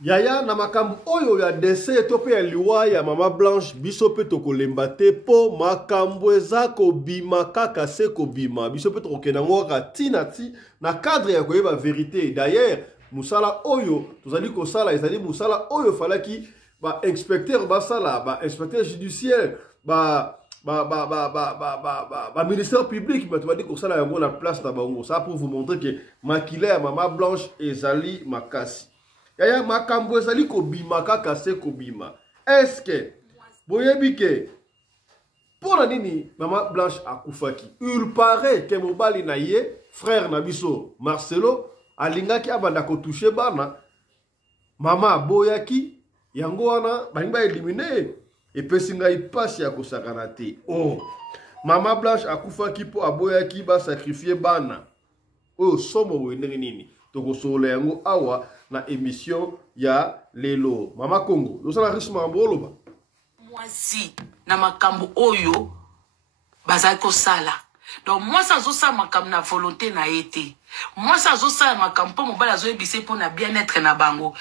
Yaya na makambu oyo ya dese tope ya liwa ya mama Blanche biso pe tokolemba te po makambu eza kobima kaka se kobima biso pe tokokenda ngoka tina ti na cadre ya koyeba vérité. D'ailleurs musala oyo tozali kosala ezali musala oyo falaki ba inspecteur basala ba inspecteur judiciaire ba ministère public mais tu vas dire kosala yango na place na bango ça pour vous montrer que makila ya mama Blanche ezali makasi. Yaya makambo ezali kobima kaka se kobima. Est-ce que boyebi ke pona nini mama Blanche akufaki? Il paraît que mobali na ye frère na biso Marcelo alingaki abanda ko toucher bana mama boyaki yango wana balinga éliminer et pesinga ipasi ya kosakana te. Oh mama Blanche akufaki po aboyaki ba sacrifier bana. Oh somo wendenge nini? Tokosola yango awa na émission ya lelo mama Congo losala risma amboloba mwasi na makambo oyo bazali kosala donc mwasi azosala makambo na volonté na ete mwasi azosala makambo mpo mobali azoyebisa mpo na bien-être na bango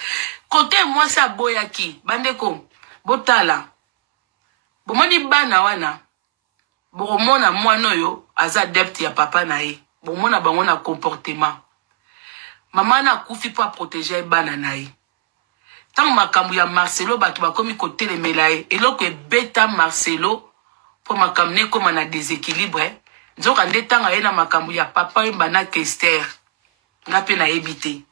kote mwasi aboyaki bandeko botala bomoni bana wana bomona mwana oyo aza adepte ya papa na ye bomona bango na comportement maman na kufi pour protéger bana nae. Tant makambu ya Marcelo batu bakomi kote le melae eloko beta Marcelo pour makamne comme na déséquilibre. Nzoka ndetanga ye na makambu ya papa mbana Kester. Ngape na ebité.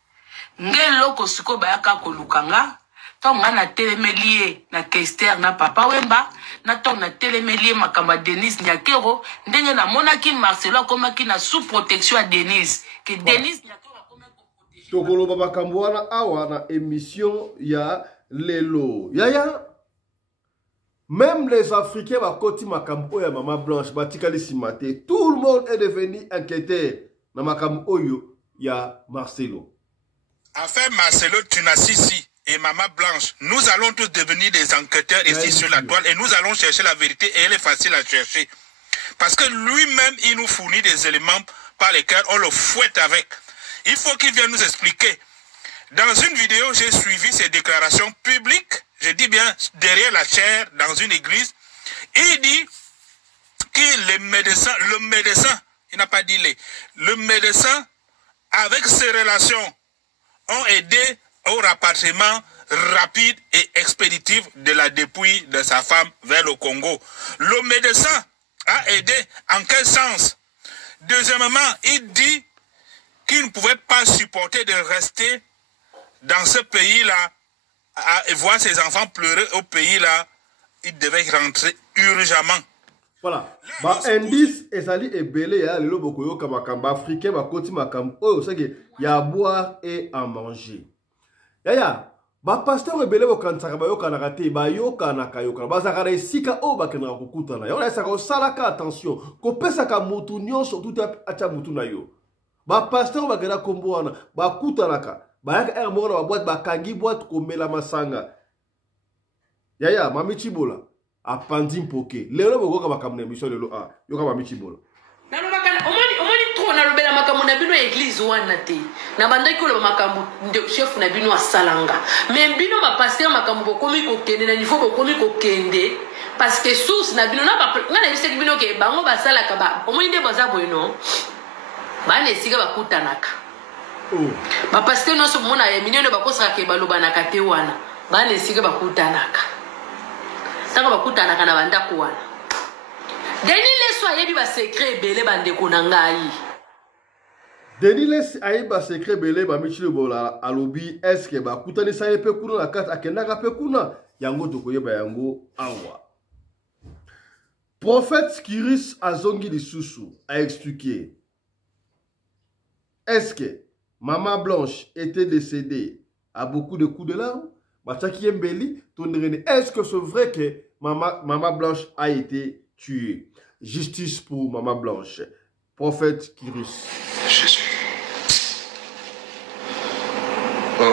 Ngeloko siko bayaka kolukanga. Tant na telemelie na Kester na papa wemba na tant na telemelie makamba Denise Nyakero ndenge na monaki Marcelo komaki na sous protection à Denise que Denise Nyakero tokoloba makambo wana awa na émission ya lelo. Yaya même les Africains bakoti makambo ya mama Blanche batikali simate. Tout le monde est devenu inquiété na makambo oyo ya Marcelo. Affaire Marcelo Tunasisi et Maman Blanche, nous allons tous devenir des enquêteurs ici sur la toile et nous allons chercher la vérité et elle est facile à chercher. Parce que lui-même, il nous fournit des éléments par lesquels on le fouette avec. Il faut qu'il vienne nous expliquer. Dans une vidéo, j'ai suivi ses déclarations publiques, je dis bien derrière la chaire, dans une église. Il dit que le médecin, il n'a pas dit le médecin, avec ses relations, ont aidé au rapatriement rapide et expéditif de la dépouille de sa femme vers le Congo. Le médecin a aidé en quel sens? Deuxièmement, il dit qu'il ne pouvait pas supporter de rester dans ce pays-là et voir ses enfants pleurer au pays-là. Il devait rentrer urgemment. Voilà. Ba indice ezali ebele ya lelo bokoyo kama kamba africain ba koti makambo oyo seke ya boire et à manger. Yaya ba pasteur ebele bokansaka ba yoka na kate ba yoka na kayoka ba zakara esika o ba kenaka kokutana. Yona esaka osalaka attention ko pesa ka mutu nyonso tout acha mutu na yo. Ba pasteur ba kena kombo wana ba kutanaka ba yaka er mona ba boîte ba kangi boîte ko mela masanga. Yaya mami Chibola a pandim poke lelo bokoka makambo na mission lelo a yoka mami Chibola nalo makana omoni trop na lobela makambo na bino église wana te na bandaki ko makambo chef na bino asalanga mais bino ba pasteur makambo bokomi ko kende na niveau bokomi ko kende parce que source na bino na ba ngana bise bino ke bango basalaka ba omoni nde baza boyno bana esika bakutanaka ba pasteur no so mona ya minene bakosaka ke baloba na kate wana bana esika bakutanaka sanga bakutanaka na bandako wana Denis leso ayebi ba secret belé bandeko na ngai Denis leso ayebi ba secret belé ba michile bola alobi est-ce que ba kutani sa yepe kuna na kati akendaka pe kuna yango tokoyeba yango awa. Prophète Kiris Azongi Lisusu a expliqué. Est-ce que Maman Blanche était décédée à beaucoup de coups de larmes? Est-ce que c'est vrai que Maman Blanche a été tuée? Justice pour Maman Blanche. Prophète Kiris. Jésus. Oh.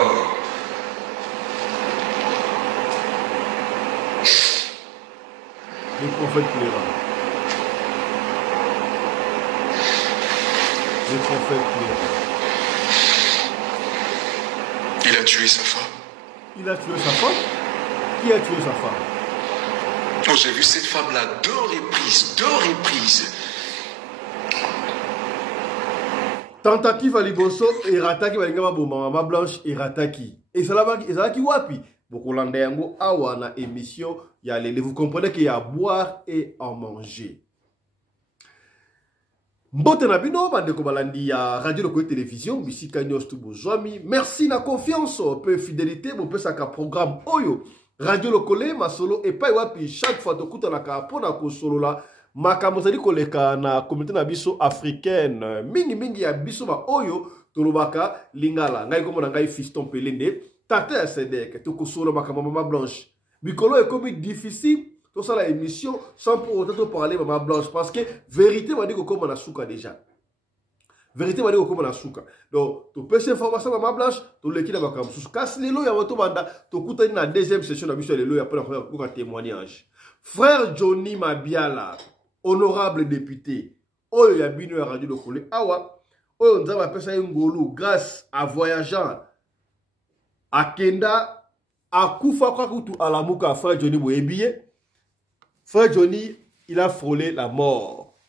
Le prophète pleura. Le prophète pleura. Il a tué sa femme. il a tué sa femme. Qui a tué sa femme? Oh, j'ai vu cette femme-là deux reprises. Tentative à Liboso et Rataki Balingama Maman Blanche et Rataki. Et ça là qui wapi. Donc on yango awa na émission ya lele. Vous comprenez qu'il y a à boire et à manger. Mbote na bino bande ko balandi ya radio de télévision bisika nyos tu bozwami. Merci na confiance peu fidélité mo pesa ka programme oyo. Radio Lokole masolo et pas wapi chaque fois to kuta na ka pona ko solo la makamozali koleka na communauté na biso africaine mingi ya biso ba oyo tolobaka lingala ngai komona ngai Fiston Pelende tata ya Sedek to ko solo makamama Blanche bikolo est comme difficile tout ça la émission sans pour autant parler Maman Blanche parce que vérité m'a dit que comme on a souka déjà. Vérité m'a dit que comme on a souka. Donc tu peux information Maman Blanche, tu le kina bakam sous casse les lois ya wato banda, tu kuta na deuxième session na biso les lois après pour un témoignage. Frère Johnny Mabiala, honorable député, oyo ya bino ya radio Lokole awa, oyo nzaba pesa ngolu grâce à voyageant akenda akufa kwa kutu alamuka frère Johnny Boyebiye. Frère Johnny, il a frôlé la mort.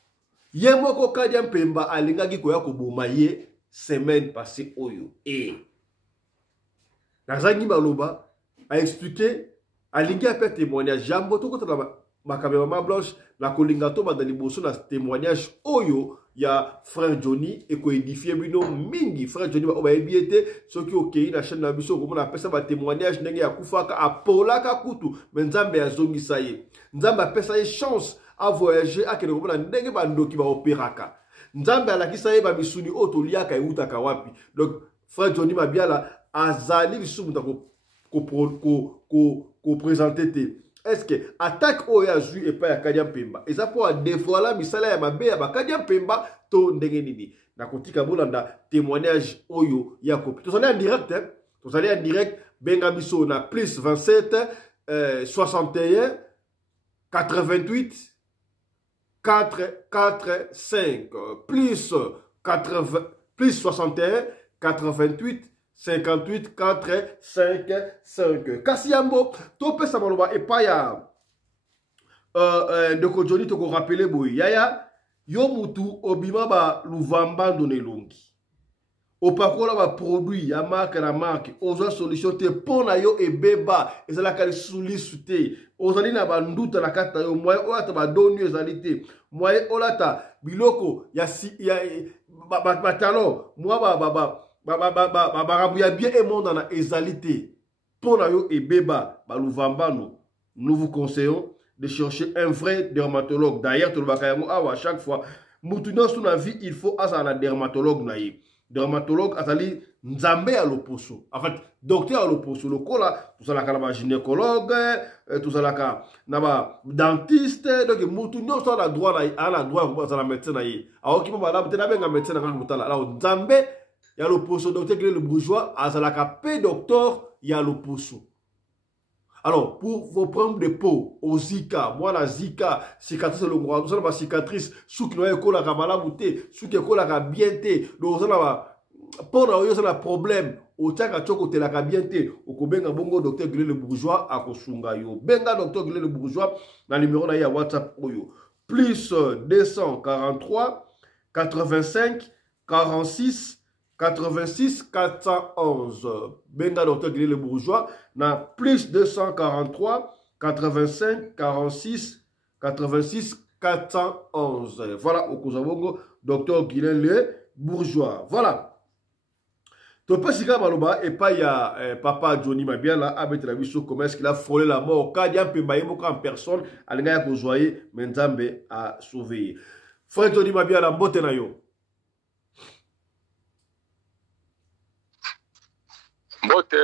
Yemoko Kadiam Pemba alingaki koya koboma ye semaine passée oyo. Et Nazangi Maloba a expliqué alingi a fait témoignage jambo to kota ma Maman Blanche la kolingato ba dans liboso na témoignage oyo ya frère Johnny et ko édifier bino mingi frère Johnny ba ebiete soki okei na chaîne na biso ko mona pesa ba témoignage ndenge ya kufaka apolaka kutu menzambe ya zongisa ye nzambe apesa ye chance à voyager akene ko mona ndenge ba ndoki ba operaka nzambe alakisa ye ba misuni otoliaka eutaka wapi. Donc frère Johnny Mabiala azali lisumu ko présenter te. Est-ce que attaque oya ju et pas ya Kadiam Pemba et ça pour dévoiler misala ya mabe ya Kadiam Pemba to ndenge nini na kotika bolanda témoignage oyo ya kopi to allez en direct hein to allez en direct benga biso na plus 27 61 88 445 plus 80 plus 61 88 58 4 5 5 Kassiambo to pesa maloba et pas ya de ko Johnny to ko rappeler boy yaya yo mutu obima ba luvamba donné longi opakola ba produit ya marque na marque ozo solution te pona yo e beba ezala kali suli sute ozali na ba nduta na kata yo moye olata ba donu ezali te moye olata biloko ya talon moi barabu ya bien et monde na ezalité pour na yo et beba baluvambano. Nous vous conseillons de chercher un vrai dermatologue. D'ailleurs tout le bakayango à chaque fois mutuno sur la vie il faut un dermatologue naïe. Dermatologue azali nzambe à l'opposo. En fait docteur à l'opposo le kola tout ça la gynécologue tout ça la dentiste donc mutuno sur la droit à la droit pour la médecin naïe. Alors qui m'a là peut-être un médecin na mutala. Alors nzambe ya l'opposo docteur le bourgeois azalaka pe docteur ya l'opposo. Alors pour vos problèmes de peau au Zika, moi la Zika cicatrice le gros, nous avons cicatrice sous qui noye kola kamala bouté, sous qui kola ka bienté, nous avons pour nous avons problème au tchaka choko te la ka bienté, au kobenga bongo docteur le bourgeois à kosunga yo. Benga docteur le bourgeois dans le numéro na ya WhatsApp oyo. Plus 243 85 46 86 411. Benga docteur le bourgeois na plus 243 85 46 86 411. Voilà au Kozabongo docteur Guilain le bourgeois. Voilà. Topesika Maloba et pas ya papa Johnny Mabiala avec la vision comment est-ce qu'il a frôlé la mort Kadiam Pemba en personne alinga ko joyer Menzambe a sauvé. Frère Johnny Mabiala mbote na yo. Mbote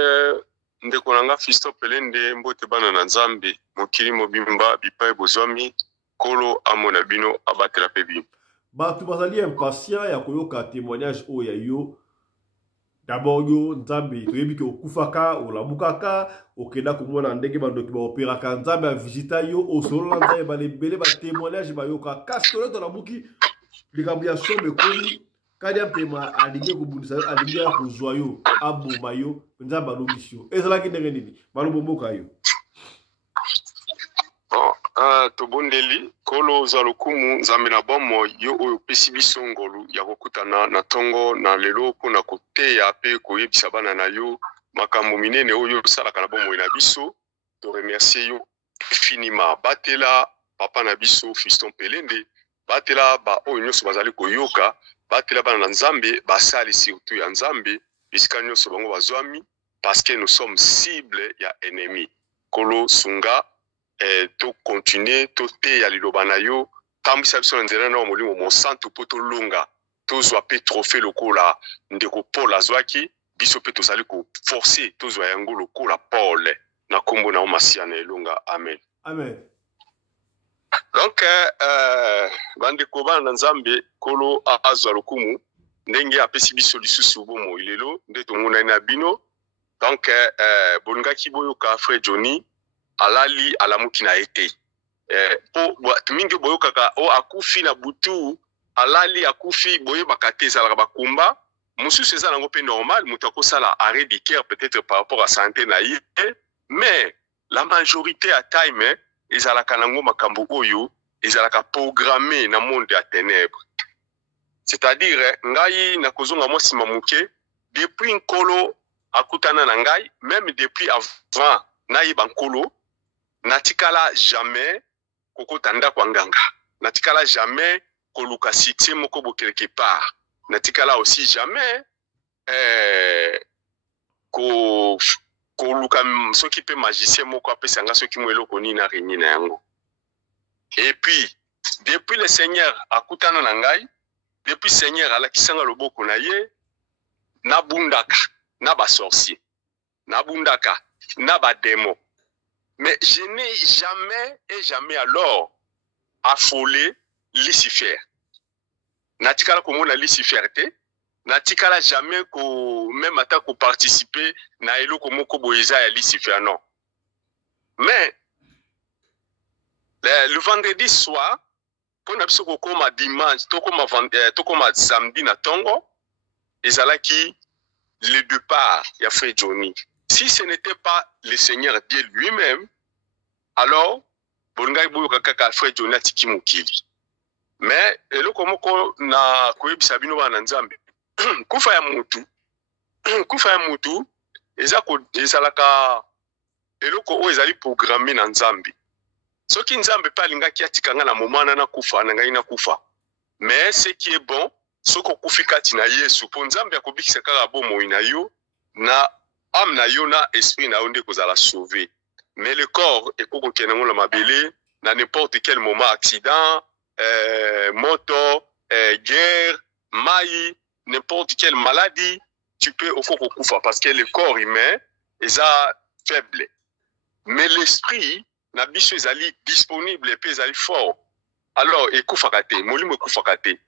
ndeko nanga Fiston Pelende mbote bana na Nzambe mokili mobimba bipai bozwami kolo amona bino abatela pebi. Ba tu bazali impatient ya koyoka témoignage o ya yo. D'abord yo Nzambe toyebi ke okufaka olamukaka okenda komona ndenge bandoki ba operaka Nzambe a visita yo osolo na Nzambe ba lebele ba témoignage ba yoka kastole to la buki likambo ya sombe komi kadi pema alingi kobundisa yo alingi kozwa yo aboma yo nzambe alobisi yo ezalaki ndenge nini balobomboka yo tobondeli kolo za lokumu nzambe na bomo yo oyo pesi biso ngolu ya kokutana na tongo na lelo mpona koteya mpe koyebisa bana na yo makambo minene oyo osalaka na bomoi na biso toremercie yo finima batela papa na biso Fiston Pelende batela ba oyo nyonso bazali koyoka batela bana na nzambe basali surtout ya nzambe bisika nyonso bango bazwami parce que nous sommes cible ya ennemi kolo sunga to continuer to te ya liloba na yo tambisa biso na nzela na molimo monsanto po tolonga tozwa pe trophée lokola ndeko Paul azwaki biso pe tozali ko forcer tozwa yango lokola Paul na kombo na Masia na elonga amen amen. Donc bandeko bana na nzambe kolo azwa lokumu ndenge apesi biso lisusu bomo ilelo nde tomona na bino donc bolingaki boyoka frère Johnny alali alamuki na ete po mingi boyokaka o akufi na butu alali akufi boye bakate ezalaka bakumba mosusu eza nango mpe normal moto akosala arrêt du cœur peut-être par rapport à santé na ye mais la majorité à time ezalaka nango makambo oyo ezalaka programmé na monde ya ténèbres c'est-à-dire ngai nakozonga mwa sima muke depuis nkolo akutana na ngai même depuis avant nayiba nkolo natikala jamais kokota ndako nganga natikala jamais koluka cité moko bo quelque part natikala aussi jamais koluka soki pe magicien moko apesa nga soki mo eloko nini na reni na yango et puis depuis le Seigneur akutana na ngai depuis Seigneur alakisanga loboko na ye nabundaka na ba sorcier nabundaka na ba démon. Mais je n'ai jamais alors affolé Lucifer. Natikala komona Lucifer te, natikala jamais ko même ata ko participer na eloko moko boyeza ya Lucifer non. Mais le vendredi soir, pour na biso kokoma dimanche, to koma samedi na tongo, ezalaki le départ ya frère Johnny. Si ce n'était pas le Seigneur Dieu lui-même, alors, Bongai Boyoka Kaka Frère Johnny Atiki Mukili. Mais, eloko moko na koyebisa bino bana nzambe. Kufa ya mutu, ezalaka eloko o ezali programmé na nzambe. Soki nzambe pa lingaki atikanga na momana na kufa na ngai na kufa. Mais ce qui est bon, soko kufika tina Yesu, po nzambe akobikisa kaka bomo ina yo na âme na yo na esprit na onde kozala sauver. Mais le corps est pour que nous mabele na n'importe quel moment accident, moto, guerre, maille, n'importe quelle maladie, tu peux au fond kufa parce que le corps humain est faible. Mais l'esprit na biso ezali disponible et puis ezali fort. Alors ekufa kate, molimo ekufa kate.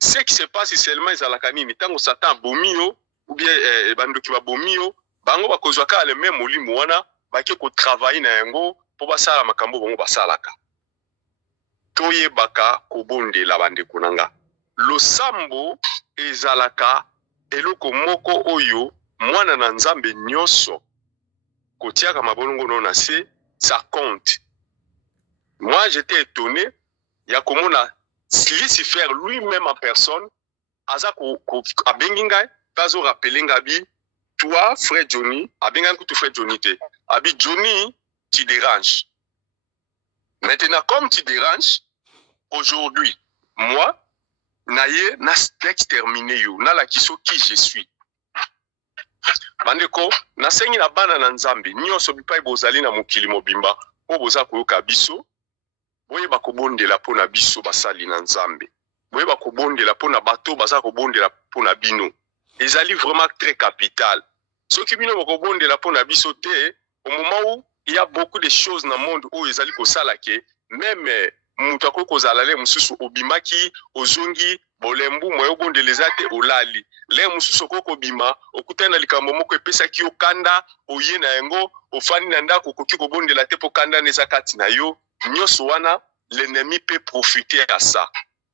Ce qui se passe seulement ezalaka nini tango Satan bomio ou bien bandoki ba bomio bango bakozwaka le même molimo wana baki ko travailler na yango po basala makambo bango basalaka toye baka kobondela bandeko nanga losambo ezalaka eloko moko oyo mwana na nzambe nyonso kotiaka mabolongo nona se ça compte. Moi j'étais étonné ya komona Lucifer lui-même en personne aza ko abenginga tazo rappeler ngabi toi, frère Johnny, frère Johnny, Abi Johnny, tu déranges. Maintenant, comme tu déranges, aujourd'hui, moi, naye na exterminé yo, na la kiso qui je suis. Bandeko, na sengi na bana na nzambe, nyonso bipai bozali na mokili mobimba, po boza koyoka biso, boye bakobondela po na biso basali na nzambe. Boye bakobondela po na bato baza kobondela po na bino. Ezali vraiment très capital. Ce qui bino bakobonde la pona biso te, au moment où il y a beaucoup de choses dans le monde où ezali ko salake, même mutako ko zalale mususu obimaki, ozongi, bolembu moyo bonde lezate olali. Le mususu ko bima, okutana likambo moko epesa ki okanda, oye na yango, ofani na ndako koki ko bonde la te po kanda neza kati na yo, nyonso wana l'ennemi peut profiter à ça.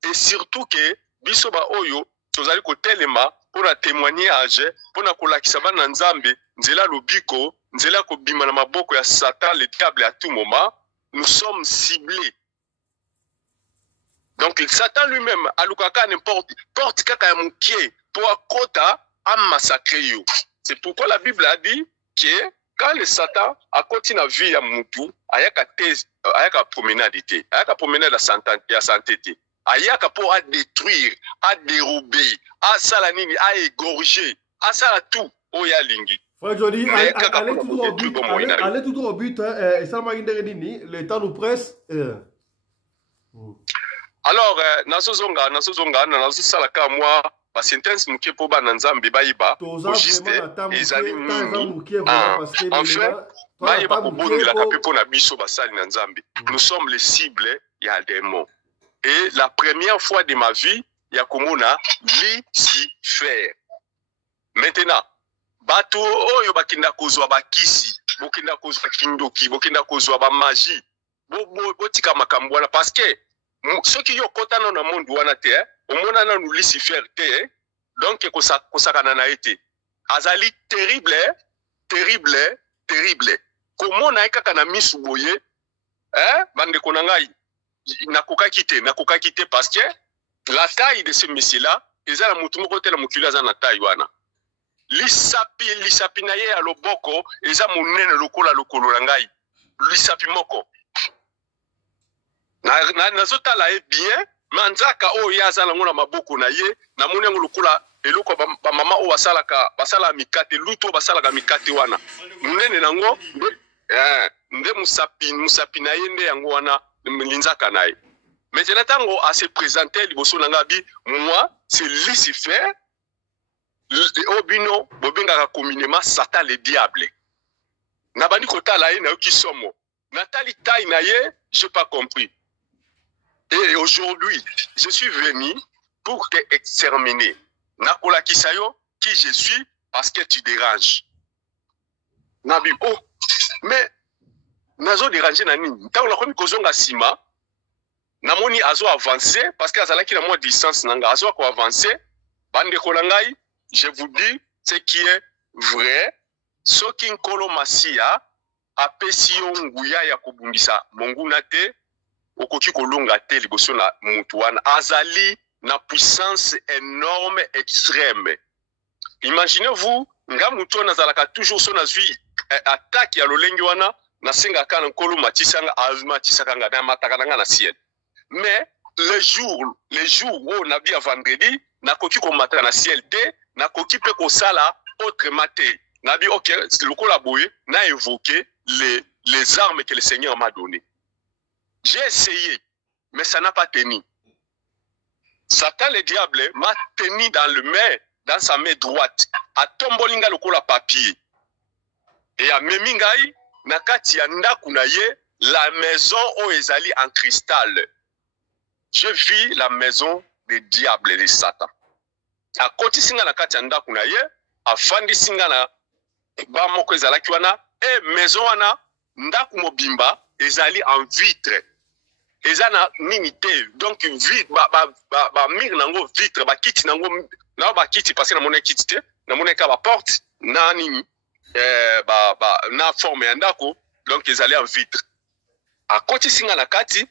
Et surtout que biso ba oyo tozali kotelema mpona témoignage mpona kolakisa bana nzambe nzela lobiko nzela kobima na maboko ya Satan le diable à tout moment. Nous sommes ciblés. Donc Satan lui-même alukaka n'importe porte kaka ya mukie pour akota a massacrer yo. C'est pourquoi la Bible a dit que quand le Satan a continué la vie à mutu ayaka thèse ayaka promenade ayaka promenade la santé ayaka pour à détruire à dérober à salanini à égorger à ça tout oya lingi. Frère Johnny, allez tout au but, et ça m'a dit, le temps nous presse. Alors, nazozonga, salaka moi, la sentence nous qui est pour bananzambe baïba, au juste, ezali enfin, baïba pour bon de la cape pour nabiso basali nanzambe. Nous sommes les cibles, il y a des mots. Et la première fois de ma vie, il y a comme on a Lucifer. Maintenant, bato oyo bakinda kozwa bakisi bokinda kozwa kindoki bokinda kozwa ba magie botika makambo wana parce que ceux qui yo kotana na monde wana te omona na Lucifer te donc kosakana na ete azali terrible komona ekaka na misu boye bande konangai nakokaki te parce que la taille de ce monsieur là ezala mutu moko te la mukili aza na taille wana. Lisapi na ye ya loboko eza monene lokola lokolo na ngai lisapi moko nazotala ye bien manzaka oyo ye aza nango na maboko na ye namoni yango lokola eloko bamama oyo basala mikate luto basalaka mikate wana monene nango nde musapi na ye nde yango wana linzaka na ye. Maintenant tango a se présenter liboso na ngabi moi c'est Lucifer. Obino bobenga communément Satan le diable. Nabandi kota la ye na yoki somo. Natali taille na ye, j'ai pas compris. Et aujourd'hui, je suis venu pour te exterminer. Nakola kisayo qui je suis parce que tu déranges. Nabi oh mais nazo déranger na nini? Tango la komi kozonga sima. Namoni azo avancer parce que azalaki na moi distance nanga azo ko avancer. Bande kolangai. Je vous dis ce qui est vrai. Soki nkolo masia apesi yo nguya ya kobundisa monguna te okoki kolonga te liboso na mutu wana azali na puissance énorme extrême. Imaginez-vous nga mutu wana azalaka toujours so nazwi attaque ya lolenge wana nasenga kana nkolo matisanga azumatisaka nga na mataka nga na ciel. Mais les jours où na bi vendredi nakoki ko mataka na ciel te na koki pe ko sala autrement te nabi ok c'est le la boye na évoqué les armes que le Seigneur m'a données. J'ai essayé mais ça n'a pas tenu. Satan le diable m'a tenu dans sa main droite a tombolinga le la papier et a memingai na kati ya ndaku na ye la maison o ezali en cristal. Je vis la maison des diables et des Satan. A koti singa na kati ya ndaku na ye afandi singa na ba moko ezalaki wana e maison wana ndaku mobimba ezali en vitre ezana nini te donc vitre ba mir nango vitre ba kiti nango na ba kiti parce que na mona kiti te na mona ka ba porte na nini na forme ya ndaku donc ezali en vitre a koti singa na kati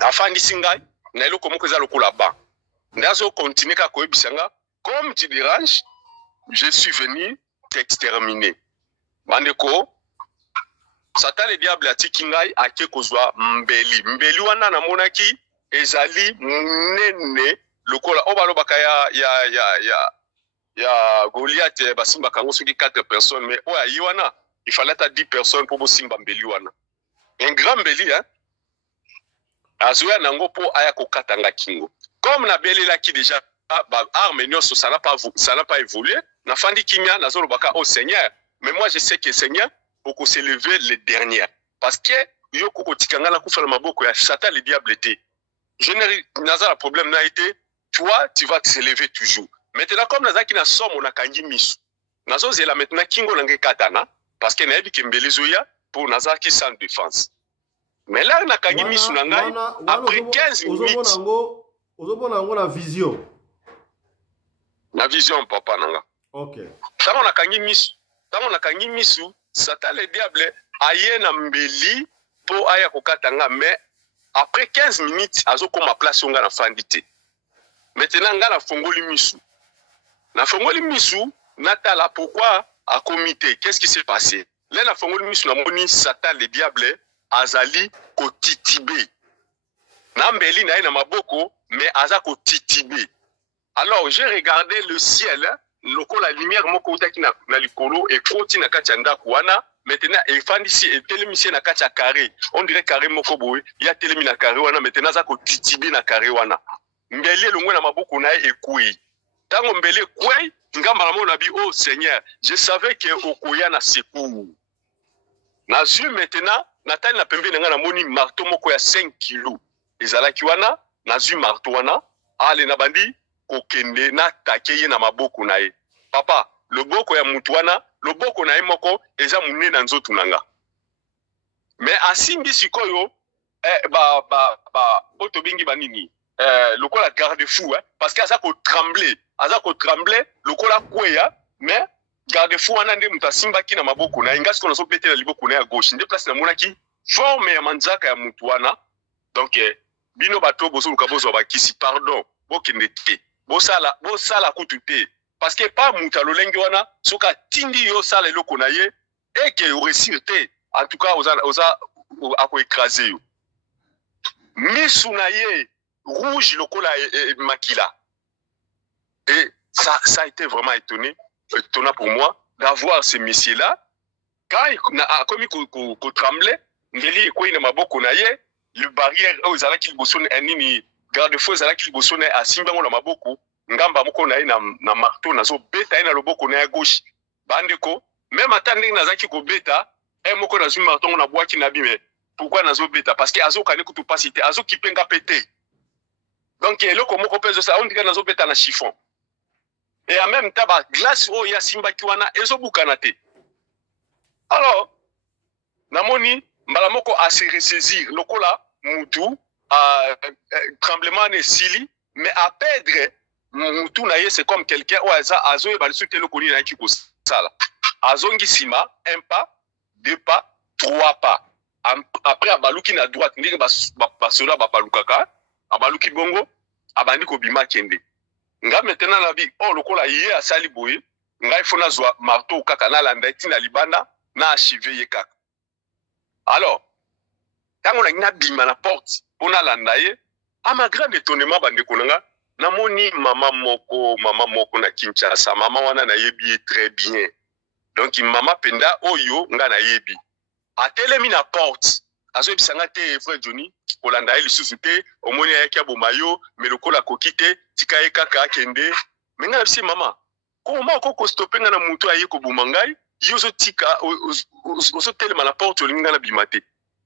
afandi singa na eloko moko ezalo kola ba. Ndazo continuer ka koyebisanga comme tu déranges je suis venu t'exterminer. Bandeko Satan le diable atiki ngai ake kozwa mbeli wana na monaki ezali munene lokola obalobaka ya Goliath basimba kango soki 4 personnes mais oya yiwana il fallait à 10 personnes pour bosimba mbeli wana. Un grand mbeli hein. Azoya nango po aya kokatanga kingo. Comme na belela qui déjà arme nyoso ça n'a pas évolué. Na fandi kimia na zolo baka au Seigneur. Mais moi je sais que Seigneur pour s'élever les dernières parce que yo koko tikanga na kufa na maboko ya Satan le diable était. Je n'ai pas problème na été toi tu vas t'élever toujours. Maintenant comme nazaki na somo na kangi misu. Nazo zela maintenant kingo lange katana parce que na yebi kembelezoya pour nazaki sans défense. Mais là na kangi misu na ngai après 15 minutes ozobona ngo la vision na vision papa nanga. OK. Tango na kangi misu, Satan le diable aye na mbeli po aya kokatanga, mais après 15 minutes azo koma place nga na fandité. Maintenant nga na fongoli misu. Na fongoli misu, natala pourquoi a comité, qu'est-ce qui s'est passé? Là na fongoli misu na moni Satan le diable azali ko titibé. Na mbeli na na maboko, mais aza ko titibé. Alors j'ai regardé le ciel, loko la lumière moko utaki na likolo et koti na kati anda kuana. Maintenant il fandisi et télémicien na kati carré. On dirait carré moko boy, il y a télémi na carré wana, maintenant aza ko titibé na carré wana. Mbeli longwe na maboko na ekui. Tango mbeli kwei, ngamba na mona bi oh Seigneur, je savais que okoya na secours. Na zu maintenant, natali na pembe nga na moni marteau moko ya 5 kg. Ezalaki wana, na zu marteau wana, ale na bandi kokende na takeye na maboko na ye. Papa, loboko ya mutu wana, loboko na ye moko eza munene na nzoto nanga. Mais asimbi sikoyo boto bingi banini. Lokola garde-fou, parce que aza ko trembler, lokola kweya, mais garde-fou wana nde mutu asimbaki na maboko na ingasi kono so betela liboko na ya gauche, nde place na monaki forme ya manzaka ya mutu wana. Donc bino bato bozo luka bozo bakisi pardon, bokende te. Bosala kutu te. Parce que pas mutu alolenge wana soka tindi yo sala eloko na ye et que réussir te. En tout cas oza ako écraser yo. Misu na ye rouge lokola makila. Et ça a été vraiment étonnant pour moi d'avoir ce messieurs-là. Quand il a commis qu'on tremblait, Mbeli quoi il n'a maboko na ye, le barrière aux ala qu'il bossonne nini garde-fou aux ala qu'il bossonne à simba na maboko, ngamba moko na ye na marteau na zo beta na loboko na gauche. Bandeko, même attending na zaki ko beta, moko na zo marteau na boaki na bime. Pourquoi na zo beta? Parce que azo kane kutu pasité, azo kipenga pété. Donc il y a moko peso ça on dirait na zo beta na chiffon. Et en même temps ba glace o ya simba kiwana ezo bukanate. Alors namoni mbala moko a se ressaisir lokola mutu tremblement ne sili mais à perdre mutu na ye c'est comme quelqu'un ou azo e balisute lokoni na kiko sala azongi sima un pas deux pas trois pas après abaluki na droite ndenge basola balukaka abaluki bongo abandi ko bima kende nga maintenant na bi oh lokola ye asali boye nga ifona zwa marteau kaka na landa tina libanda na achive ye kaka. Alors tango na bima na porte pona landa ye à ma grande étonnement bande konanga na moni mama moko na Kinshasa mama wana na yebi très bien. Donc mama penda oyo nga na yebi atelemi na porte azo bisanga te frère Johnny kolanda ye lisusu te omoni ayaki abomayo mais lokola kokite tika ye kaka kende menga bisi mama comment ko stopper nga na mutu aye ko bumangai yozo tika ozo telema na porte olinga na bimate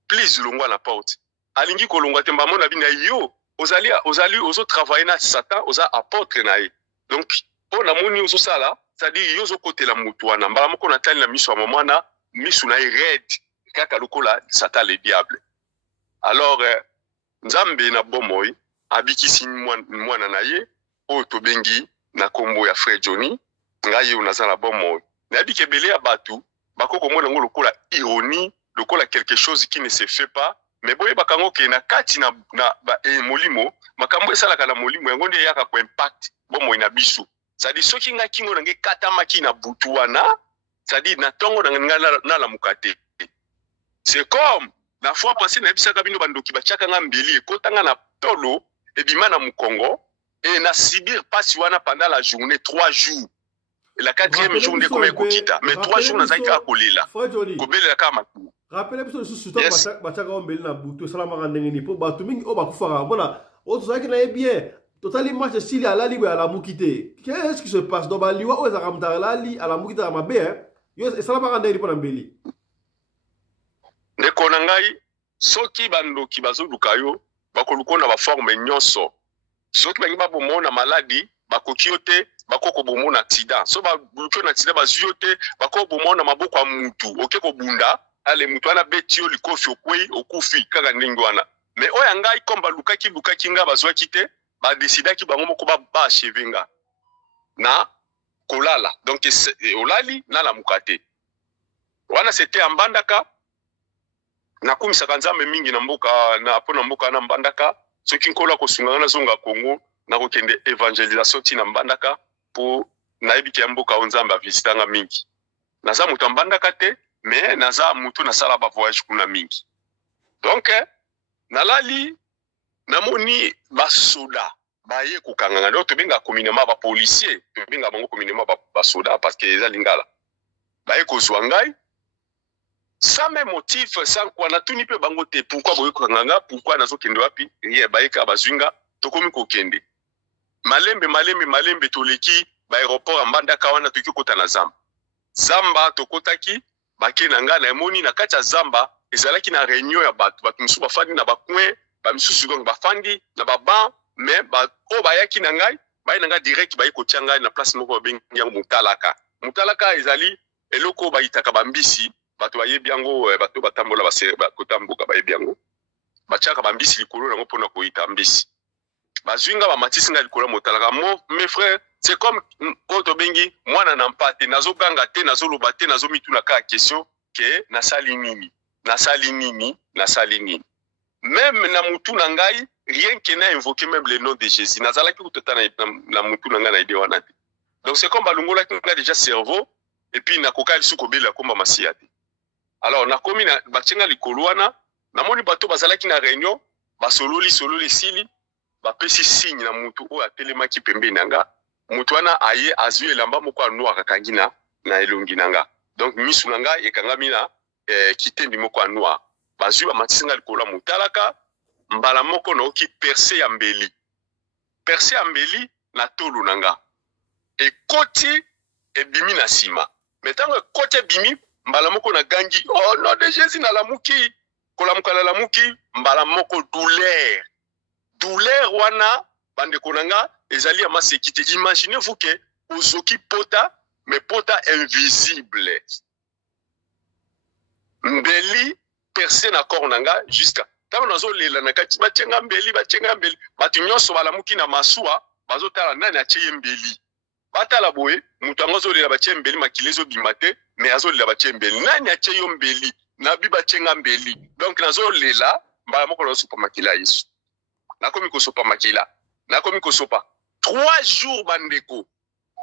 please longwa na porte alingi ko longwa te mbamo na bina yo ozali ozo travailler na Satan oza apôtre na ye. Donc on a moni ozo sala c'est-à-dire yozo côté la mutu wana mbala moko na tali na miso ya mwana miso na red kaka lokola Satan le diable. Alors nzambe na bomoy abikisi mwana na ye o to bengi na kombo ya frère Johnny ngaye unazala bomoy na bike belé ya batu bakoko mona ngo lokola ironie lokola quelque chose qui ne se fait pas mais boye bakango ke na kati na molimo makambo esalaka na molimo yango nde yaka ko impact bomoy na biso ça dit soki nga kingo nange kata maki na butu wana ça dit na tongo na la mukate. C'est comme la fois passée na bisaka bino bandoki bachaka nga mbeli ekotanga na tolo et bima na mukongo et na Sibir passe wana pendant la journée 3 jours. Et la 4e journée comme ekokita mais 3 jours na zaika kolela. Kobelela kama. Rappelez biso sous bachaka mbeli na butu salama ngandenge ni po batu mingi o bakufaka bona o tozaki na bien totali match style à la libre à la mukite. Qu'est-ce qui se passe dans baliwa o ezaka mutara la li à la mukite à mabe hein? Yo salama ngandenge ni po na mbeli. Ndeko na ngai soki bandoki bazoluka yo bakoluka ba forme nyonso soki bangi babomona maladie bakoki yo te bakoko bomona accident so baluka na accident bazuyo te bakoko bomona maboko ya mutu oke ko bunda ale mutu ana beti yo likofi okwei okufi kaka ndenge wana mais oya ngai komba lukaki nga bazwaki te ba décidaki bango moko ba achever nga na kolala. Donc olali na la mukate. Wana c'était mbandaka na kumisaka nzambe mingi na mboka na pona mboka na mbandaka soki nkola kosunga na zonga Congo na kokende evangelisation ti na mbandaka pour nayebi ke mboka onzamba visitanga mingi. Naza mutu mbandaka te mais naza mutu na sala ba voyage kuna mingi. Donc nalali namoni basoda baye kokanganga ndo to benga communément ba policier to benga bango communément ba soda parce que eza lingala baye kozwa ngai sans même motif sans quoi na tuni pe bango te pourquoi boye kokanganga pourquoi nazo kende wapi rien baye ka bazwinga to komi kokende malembe toleki ba aéroport mbandaka wana toki kota na zamba tokotaki bakenanga na emoni na kati ya zamba ezalaki na réunion ya batu musu bafandi na bakwe ba misusu donc bafandi na baban mais ba o bayaki na ngai bayi na ngai direct bayi kotia ngai na place moko bengi mutalaka ezali eloko bayitaka bambisi bato bayebi yango bato batambola kotambuka bayebi yango batiaka bambisi likolo nango mpona koyita mbisi bazwinga bamatisi ngai likolo mutalaka mes frères c'est comme oto bengi mwana na mpate nazoganga te nazoloba te nazomituna ka question ke nasali nini même na mutu na ngai rien que na invoquer même le nom de Jésus nazalaki kutata na mutu na ngai na ide wana te. Donc c'est comme balungola ki nga déjà cerveau et puis na kokali suko bela komba masia te. Alors na komi na batenga likolo wana namoni bato bazalaki na réunion basololi sili bapesi signe na mutu o atelemaki pembeni nanga mutu wana aye azwi elamba moko noir akangi na elongi nanga. Donc misu nanga ekangami na kitendi moko noir bazwi bamatisinga likolo mutalaka mbala moko na oki percé ya mbeli na tolu nanga ekoti ebimi na sima metango ekoti ebimi mbala moko na gangi oh non de Jésus na lamuki kolamuka na lamuki mbala moko douleur wana bandeko nanga ezali ya masekite. Imaginez-vous que ozoki pota mais pota invisible mbeli percé na corps nanga jusqu'à tango nazo lela na kati batienga mbeli batu nyonso balamuki na masuwa bazotala nani atie mbeli batala boye mutu angozo lela batie mbeli makilezo bimate mais azo lela batie mbeli nani atie yo mbeli na bi batienga mbeli. Donc nazo lela mbala moko na sopa makila Yesu nakomi ko sopa 3 jours bandeko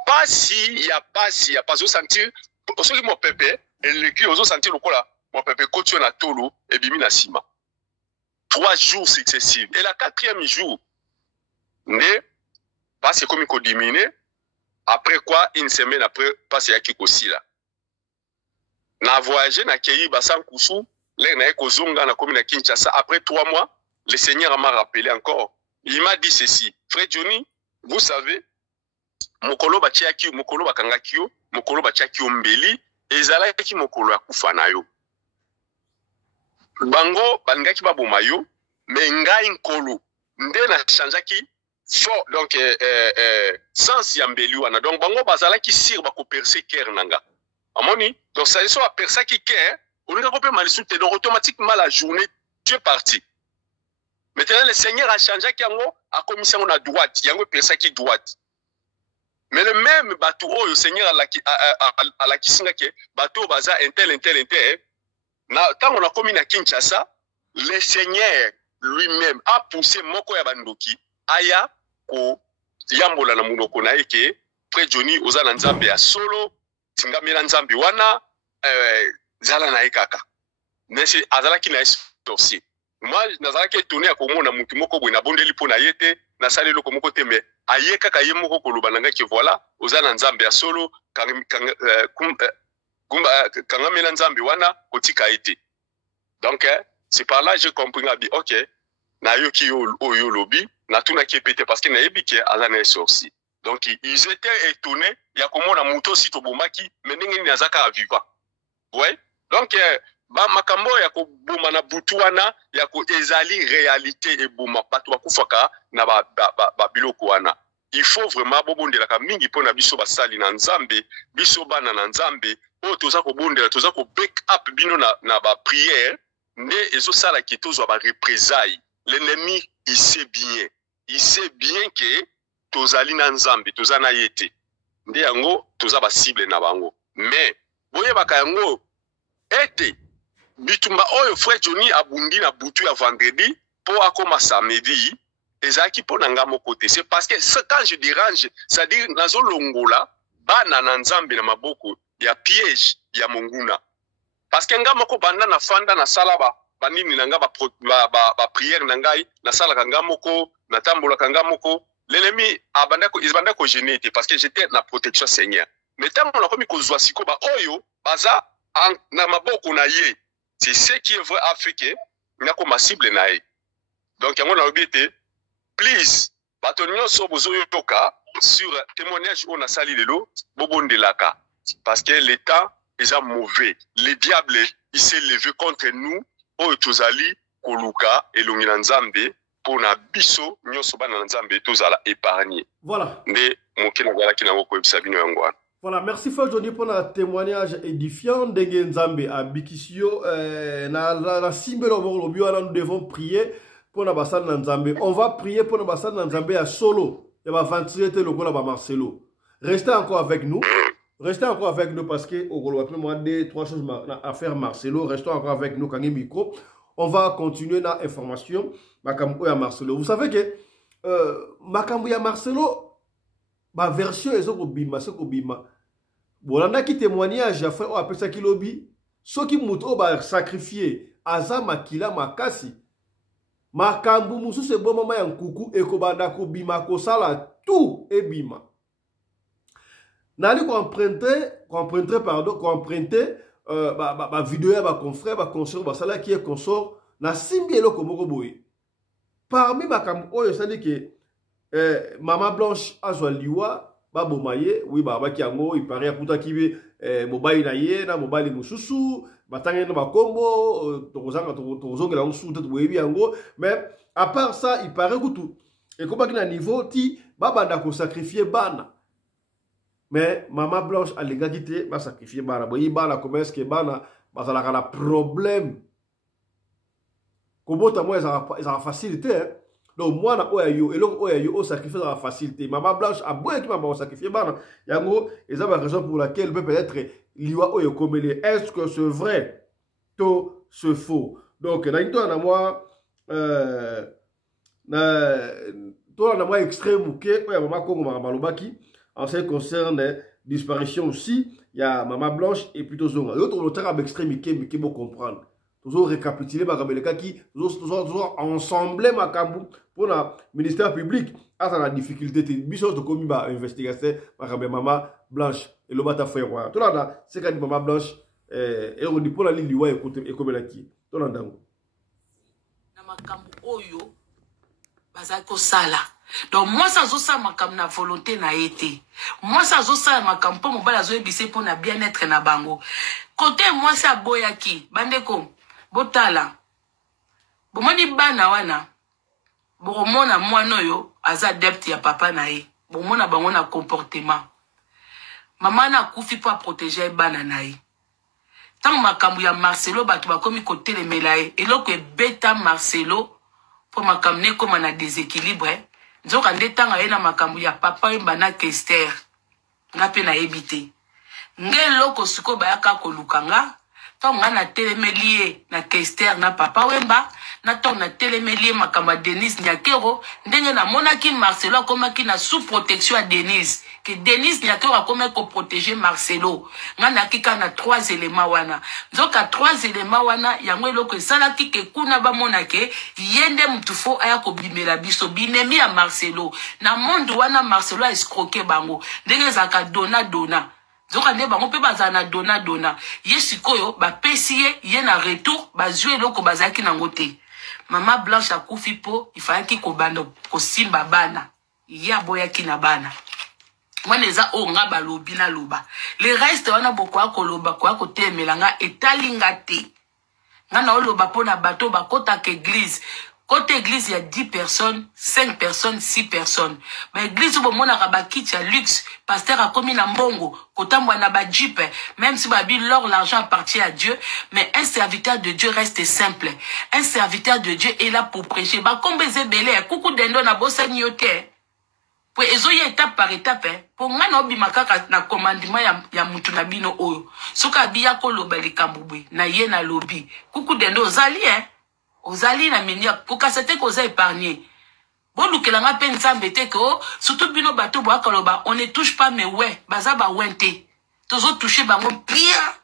pasi ya paso sentir osoki mo pepe eleki ozo sentir lokola mo pepe kotio na tolo ebimi na sima 3 jours successifs. Et la 4e jour, passe comme il diminué. Après quoi, une semaine après, passe yaki kosila. Na voyagé na Kei Basan Kousou, là na Kozunga na commune Kinshasa. Après 3 mois, le Seigneur m'a rappelé encore. Il m'a dit ceci. Frère Johnny, vous savez, mokolo bachiaki, mokolo bakangakio, mokolo bachiaki ombeli, ezala ki mokolo akufana yo. Bango bangaki baboma yo mais ngai nkolo nde na changeaki fort donc sens ya mbeli wana donc bango bazalaki sir ba ko percer cœur nanga amoni donc ça soit percer qui cœur on ne peut pas malisuté donc automatiquement la journée tu es parti. Maintenant le Seigneur a changé yango a commis yango na droite yango percer qui droite mais le même bateau le Seigneur a la kisinga ke bateau baza intel na tant on a commis na Kinshasa, le Seigneur lui-même a poussé moko ya bandoki aya ko yambola na munoko na eke Frère Johnny oza na nzambe ya solo tingamela nzambe wana zala na ekaka nese azalaki na sorcier. Moi nazalaki étonné ya komona mutu moko boye na bondeli pona yete na sali loko moko tembe ayeka ka ye moko koloba nanga ki voilà oza na nzambe ya solo kangamela nzambe wana kotika ete. Donc c'est par là j'ai compris nga bi OK na yoki yo lobi na tuna ki pété parce que na yebiki azana sorcier. Donc ils étaient étonnés ya komona muto si to bomaki mais ndenge ni azaka vivant. Ouais. Donc ba makambo ya ko boma na butuana ya ko ezali réalité et boma bato bakufaka na ba biloko wana. Il faut vraiment bobondela ka mingi pona biso basali na nzambe biso bana na nzambe o toza ko bondela toza ko back up bino na ba prière ne ezo sala ki tozo ba représailles. L'ennemi il sait bien que tozali na nzambe tozana yete nde yango toza ba cible na bango. Mais boyebaka yango ete bitumba oyo frère Johnny abundi na butu ya vendredi po akoma samedi ezaki po nanga moko te. C'est parce que quand je dérange, c'est-à-dire nazo longola bana na nzambe na maboko ya piège ya monguna. Parce que nga moko banda na fanda na salaba banini nanga ba prière nangai na sala kanga moko na tambola kanga moko l'ennemi izbanda ko gêner parce que j'étais na protection Seigneur. Mais tant on a komi ko zwa siko ba oyo baza na maboko na ye. C'est ce qui est vrai africain na ko ma cible na ye. Donc yango na obité please batonyo so bozo yoka sur témoignage on a sali lelo bobondelaka parce que l'état est mauvais. Le diable il s'est levé contre nous oyo tozali koluka elongi na nzambe pona biso nyoso bana nzambe tozala épargné. Voilà. Nde mokina gala kina ngoko ebisabino yangwana. Voilà, merci Frère Johnny pour un témoignage édifiant de Nzambe à Bikisio. Na simbelo borobio nous devons prier pour na bassan Nzambe. On va prier pour na bassan Nzambe à solo. Et va ventiler le gola ba Marcelo. Restez encore avec nous. Restez encore avec nous parce que au gola moi 2-3 choses à faire Marcelo. Restez encore avec nous quand micro. On va continuer dans information makambo ya Marcelo. Vous savez que makambo ya Marcelo ma version est au bima, c'est au bima. Bolanda qui témoignage a fait on appelle ça qui lobby. Ceux qui mouto ba sacrifier aza makila makasi. Makambu musu se bon mama yan kuku e ko banda ko bima ko sala tout e bima. Nali ko emprunter ba vidéo ya ba confrère ba consort ba sala qui est consort na simbi eloko moko boye. Parmi makambu oyo ça dit que Maman Blanche azwa liwa babomaye oui baba kiango il paraît akuta kibe mobile na ye na mobile mususu batangé na bakombo tozongela mususu te boyebi yango mais à part ça il paraît que tout et comme na niveau ti babanda ko sacrifier bana mais Maman Blanche alinga kité ba sacrifier bana boyi bana comment est-ce que bana bazala kana problème kobota moi ça facilité hein. Donc moi na oyayo eloko oyayo o sacrifier la facilité. Maman Blanche a boye qui m'a sacrifié bana. Yango et ça la raison pour laquelle peut-être liwa oyo komele. Est-ce que c'est vrai to c'est faux? Donc na into na moi na moi extrême que oya maman Kongo malobaki en ce qui concerne disparition aussi, il y a Maman Blanche et plutôt zonga. L'autre le terme extrême qui faut comprendre. Toujours récapituler makambo qui toujours ensemble makambo pour le ministère public à la difficulté de biso de commis ba investigation makambo Maman Blanche et le bata fait roi tout là c'est quand Maman Blanche et on dit pour la liwa et comme la qui tout là ndango na makambo oyo bazako sala. Donc moi ça zo ça makambo na volonté na été moi ça zo ça makambo mo bala zo ebise pour na bien-être na bango côté moi ça boyaki bandeko botala bomoni bana wana bomona mwana yo aza dept ya papa na ye bomona bango na comportement maman na kufi pour protéger bana na ye tant makambu ya Marcelo batu bakomi côté le melaye eloko beta Marcelo pour makamne comme na déséquilibre nzoka ndetanga ye na makambu ya papa mbana Kester ngape na ebité ngeloko siko bayaka kolukanga tant na télémélier na Kester na papa wemba na tant na télémélier makamba Denise Nyakero ndenge na monaki Marcelo komaki na sous protection à Denise que Denise Nyakero a comme ko protéger Marcelo ngana kika na 3 éléments wana nzoka 3 éléments wana yango eloko sala kike kuna ba monake yende mutufo aya ko bimela biso binemi ya Marcelo na monde wana Marcelo a escroquer bango ndenge zaka dona zoka nde bango pe bazana dona yesikoyo ba pesiye ye na retour bazue eloko bazaki nango te. Maman Blanche akufi po ifaki ko bando ko simba bana ya boyaki na bana waneza onga balobi na loba le reste wana bokwa koloba kwa kote melanga etalinga te ngana oloba pona bato bakota ke église côté église il y a 10 personnes 5 personnes 6 personnes mais église bo mona ka kit ya luxe pasteur a commis na mbongo kotambwa na ba jeep même si babi leur l'argent appartient à Dieu mais un serviteur de Dieu reste simple un serviteur de Dieu est là pour prêcher ba kombeze belé kuku dendo na bosa nyote po ezoya étape par étape po nga na obima kaka na commandement ya mutu na bino oyo soka biya koloba likambo boye na ye na lobi kuku dende ozali na minia kokasa te koza épargné bolukelanga mpe nzambe te ko surtout bino bato boakaloba on ne touche pas mes ouais baza bawen te tozotouche bango pire.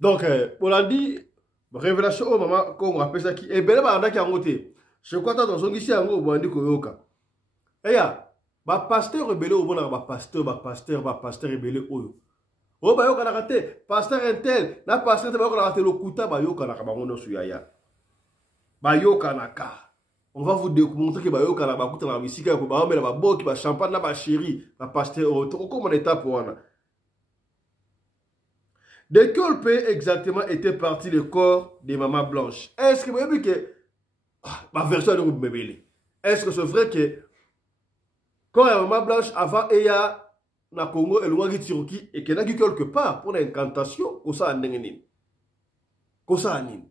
Donc on a dit révélation au maman qu'on rappelle ça qui est belle bandaki yango te. Je crois que dans ici yango bandi koyoka. Eya ba pasteur rebelle au bona ba pasteur rebelle oyo. O ba yoka na kate pasteur intel na pasteur te ba yoka na kate lokuta ba yoka na bango no suyaya. Ba yoka na ka. On va vous démontrer que ba yoka na ba kuta na bisika ko ba omela ba boki ba champagne na ba chéri ba pasteur o to comme on étape wana. De quel pays exactement était parti le corps de Maman Blanche? Est-ce que vous avez vu que ma version de Roubbébélé? Est-ce que c'est vrai que quand Maman Blanche avant il y a na Congo et loin de Turquie et qu'il y a quelque part pour l'incantation comme ça n'engene comme ça anime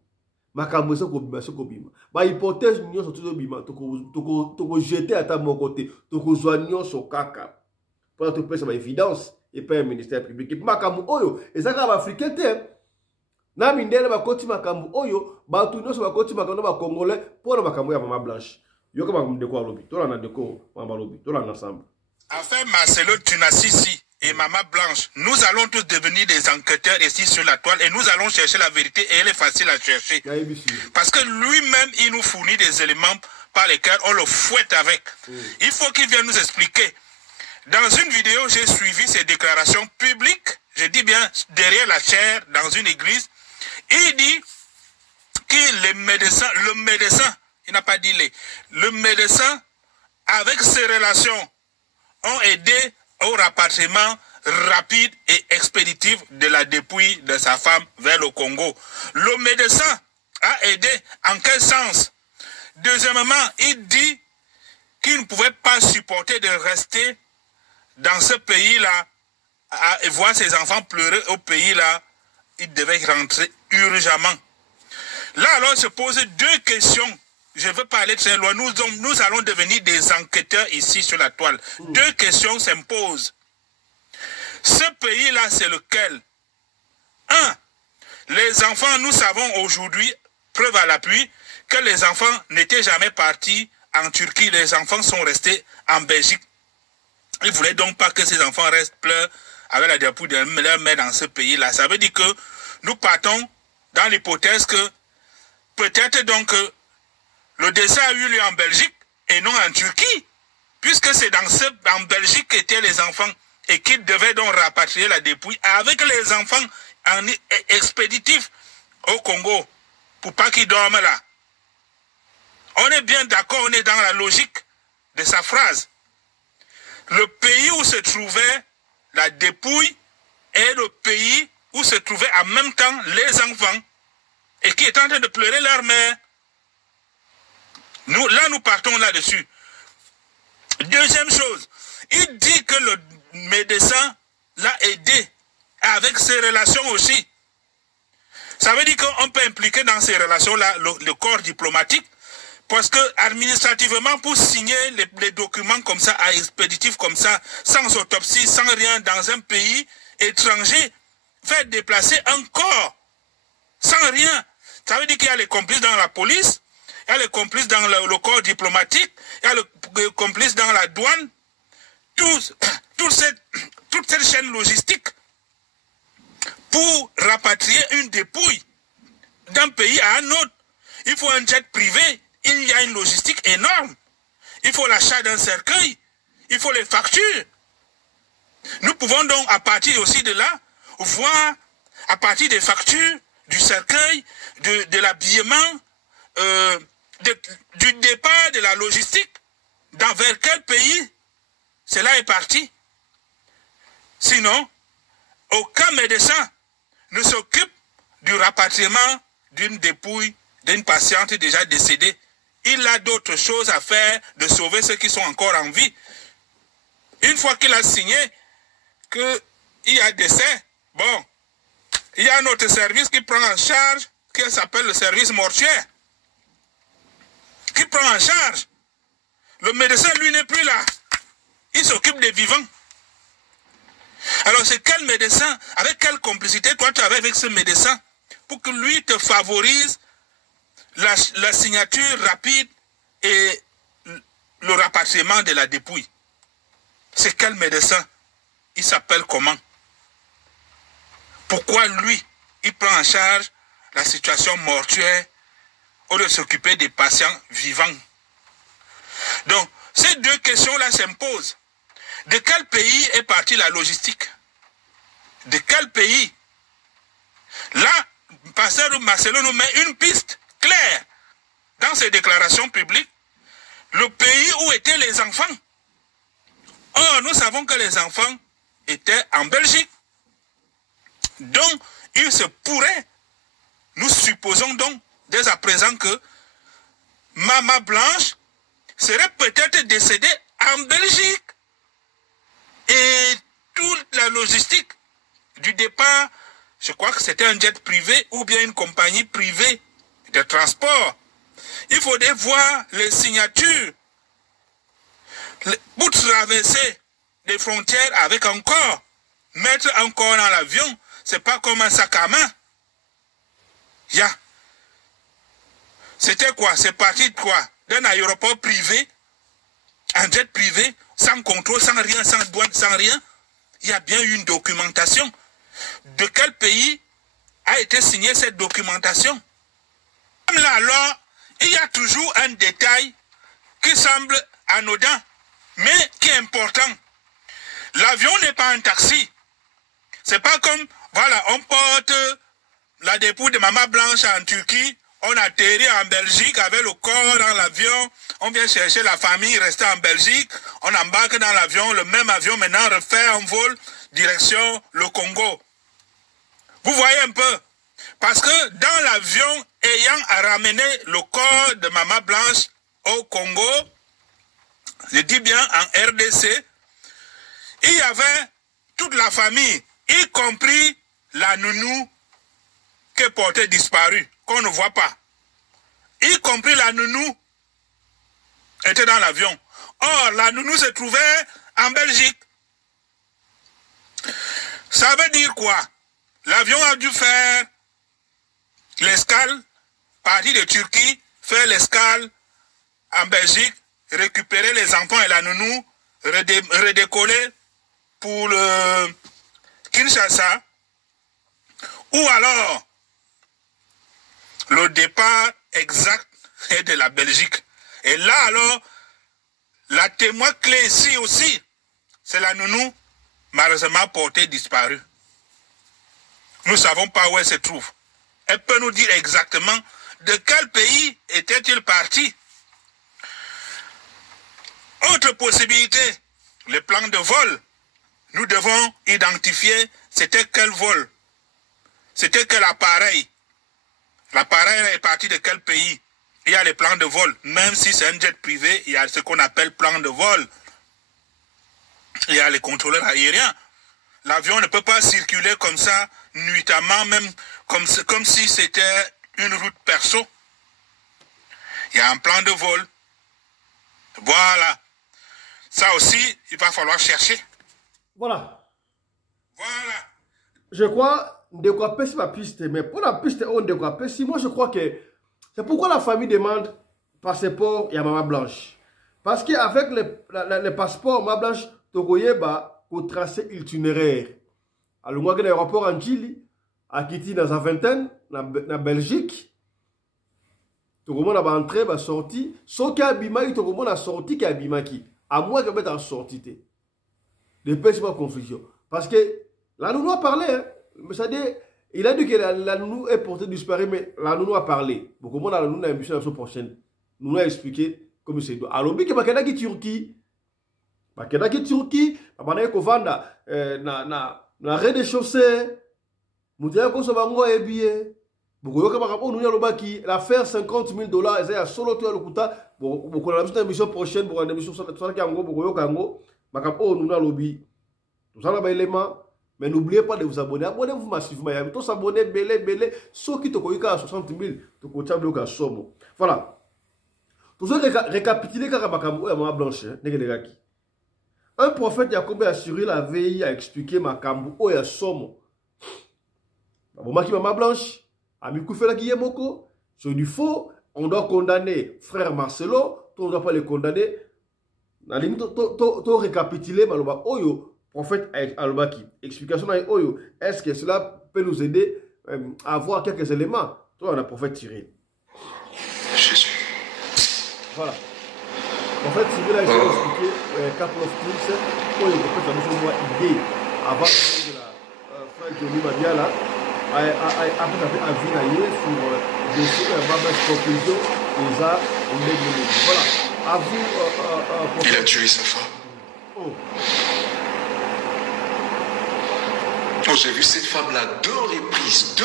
ma kambosa ko bima ko bima ba hypothèse nyo surtout de bima to jeter à ta mon côté to ko zoanyo so kaka pour te passer ma évidence et pas un ministère public. Et makambu oyo, et ça va africain te. Na mindele ba koti makambu oyo, ba tunyo so ba koti makambu ba congolais pour na makambu ya Maman Blanche. Yo ka makambu deko alobi, to la na deko mamba lobi, to la ensemble. Enfin Marcelo Tunasisi et Maman Blanche, nous allons tous devenir des enquêteurs ici sur la toile et nous allons chercher la vérité et elle est facile à chercher. Parce que lui-même il nous fournit des éléments par lesquels on le fouette avec. Il faut qu'il vienne nous expliquer. Dans une vidéo, j'ai suivi ses déclarations publiques, je dis bien derrière la chaire, dans une église. Il dit que le médecin, il n'a pas dit le médecin, avec ses relations, ont aidé au rapatriement rapide et expéditif de la dépouille de sa femme vers le Congo. Le médecin a aidé en quel sens? Deuxièmement, il dit qu'il ne pouvait pas supporter de rester dans ce pays-là, à voir ses enfants pleurer au pays-là, il devait rentrer urgemment. Là, alors, se pose deux questions. Je veux pas aller très loin. Nous allons devenir des enquêteurs ici sur la toile. Deux questions s'imposent. Ce pays-là, c'est lequel? Un, les enfants, nous savons aujourd'hui, preuve à l'appui, que les enfants n'étaient jamais partis en Turquie. Les enfants sont restés en Belgique. Il ne voulait donc pas que ces enfants restent pleurent avec la dépouille de leur mère dans ce pays-là. Ça veut dire que nous partons dans l'hypothèse que peut-être donc le décès a eu lieu en Belgique et non en Turquie, puisque c'est en Belgique qu'étaient les enfants et qu'ils devaient donc rapatrier la dépouille avec les enfants en expéditif au Congo pour pas qu'ils dorment là. On est bien d'accord, on est dans la logique de sa phrase. Le pays où se trouvait la dépouille est le pays où se trouvaient en même temps les enfants et qui étaient en train de pleurer leur mère. Nous partons là-dessus. Deuxième chose, il dit que le médecin l'a aidé avec ses relations aussi. Ça veut dire qu'on peut impliquer dans ces relations-là le corps diplomatique. Parce que administrativement, pour signer les documents comme ça, à expéditif comme ça, sans autopsie, sans rien, dans un pays étranger, faire déplacer un corps, sans rien. Ça veut dire qu'il y a les complices dans la police, il y a les complices dans le corps diplomatique, il y a les complices dans la douane. Toute cette chaîne logistique pour rapatrier une dépouille d'un pays à un autre. Il faut un jet privé. Il y a une logistique énorme. Il faut l'achat d'un cercueil. Il faut les factures. Nous pouvons donc, à partir aussi de là, voir, à partir des factures, du cercueil, de l'habillement, du départ de la logistique, vers quel pays cela est parti. Sinon, aucun médecin ne s'occupe du rapatriement d'une dépouille d'une patiente déjà décédée. Il a d'autres choses à faire, de sauver ceux qui sont encore en vie. Une fois qu'il a signé qu'il y a décès, bon, il y a un autre service qui prend en charge, qui s'appelle le service mortuaire, qui prend en charge Le médecin, lui, n'est plus là. Il s'occupe des vivants. Alors, c'est quel médecin, avec quelle complicité toi tu avais avec ce médecin pour que lui te favorise la signature rapide et le rapatriement de la dépouille? C'est quel médecin? Il s'appelle comment? Pourquoi lui, il prend en charge la situation mortuaire au lieu de s'occuper des patients vivants? Donc, ces deux questions-là s'imposent. De quel pays est partie la logistique? De quel pays? Là, Pasteur Marcelo nous met une piste claire dans ses déclarations publiques. Le pays où étaient les enfants. Or, nous savons que les enfants étaient en Belgique. Donc, il se pourrait, nous supposons donc dès à présent que Maman Blanche serait peut-être décédée en Belgique. Et toute la logistique du départ, je crois que c'était un jet privé ou bien une compagnie privée de transport. Il faudrait voir les signatures pour traverser les frontières avec un corps. Mettre un corps dans l'avion, c'est pas comme un sac à main. C'était quoi? C'est parti de quoi? D'un aéroport privé, un jet privé, sans contrôle, sans rien, sans douane, sans rien. Il y a bien eu une documentation. De quel pays a été signée cette documentation? Comme là, alors, il y a toujours un détail qui semble anodin, mais qui est important. L'avion n'est pas un taxi. C'est pas comme, voilà, on porte la dépouille de Maman Blanche en Turquie, on atterrit en Belgique avec le corps dans l'avion, on vient chercher la famille restée en Belgique, on embarque dans l'avion, le même avion maintenant refait un vol direction le Congo. Vous voyez un peu? Parce que dans l'avion ayant ramené le corps de Maman Blanche au Congo, je dis bien en RDC, il y avait toute la famille, y compris la nounou qui est portée disparue, qu'on ne voit pas. Y compris la nounou était dans l'avion. Or, la nounou se trouvait en Belgique. Ça veut dire quoi? L'avion a dû faire l'escale, partir de Turquie, faire l'escale en Belgique, récupérer les enfants et la nounou, redécoller pour le Kinshasa, ou alors le départ exact est de la Belgique. Et là alors, la témoin clé ici aussi, c'est la nounou, malheureusement portée disparue. Nous ne savons pas où elle se trouve. Elle peut nous dire exactement de quel pays était-il parti. Autre possibilité, le plan de vol. Nous devons identifier c'était quel vol, c'était quel appareil. L'appareil est parti de quel pays. Il y a les plans de vol. Même si c'est un jet privé, il y a ce qu'on appelle plan de vol. Il y a les contrôleurs aériens. L'avion ne peut pas circuler comme ça, nuitamment, même comme si c'était une route perso. Il y a un plan de vol. Voilà. Ça aussi, il va falloir chercher. Voilà. Voilà. Je crois, de quoi passer ma piste, mais pour la piste, on de quoi passer. Moi, je crois que c'est pourquoi la famille demande passeport et à Maman Blanche. Parce qu'avec le passeport, Maman Blanche, Togoyeba, pour tracer l'itinéraire. Alors, moi, j'ai l'aéroport en Chili, à Kitty dans la vingtaine, dans Belgique. Togoyeba a entré, a sorti. Sauf qu'il y a Bimaki, Togoyeba a sorti qu'il y a Bimaki. À moi, je vais être sorti. Depuis, c'est pas confusion. Parce que la nounou a parlé. Hein. C'est-à-dire, il a dit que la nounou est portée disparue, mais la nounou a parlé. Donc, comment la nounou a émission la semaine prochaine? Nous a expliqué comme c'est doit. Alors, il y a des Turquie. Il y a des Turquie. Il y a des Kovanda. Na rez-de-chaussée. Il y a des billets. L'affaire $50 000, il y a solo le kuta. Pour la émission prochaine, pour une émission sur le Kango, pour le lobby. Nous allons élément, mais n'oubliez pas de vous abonner. Abonnez-vous massivement. Il y a tous abonnés, belé. Ceux qui te connaissent à 60 000, tu connais à somme. Voilà. Vous avez récapitulé quand Makambo et Mama Blanche, un prophète Yacob a assuré la veille, a expliqué Makambo et Somo. Mama Blanche, Amikoufela Guillemoko, c'est du faux, on doit condamner frère Marcelo, on ne doit pas les condamner. La limite, to récapituler, Maloba Oyo, prophète Alobaki. Explication à Oyo, est-ce que cela peut nous aider à avoir quelques éléments? Toi, on a prophète Cyril. Jésus. Voilà. En fait, Cyril a expliqué couple of things. Pour le prophète, ça nous fait idée. Avant de la frère Johnny Madiala, après, un avis sur des conclusions, voilà. À vous. Il a tué sa femme. Oh, j'ai vu cette femme-là deux reprises.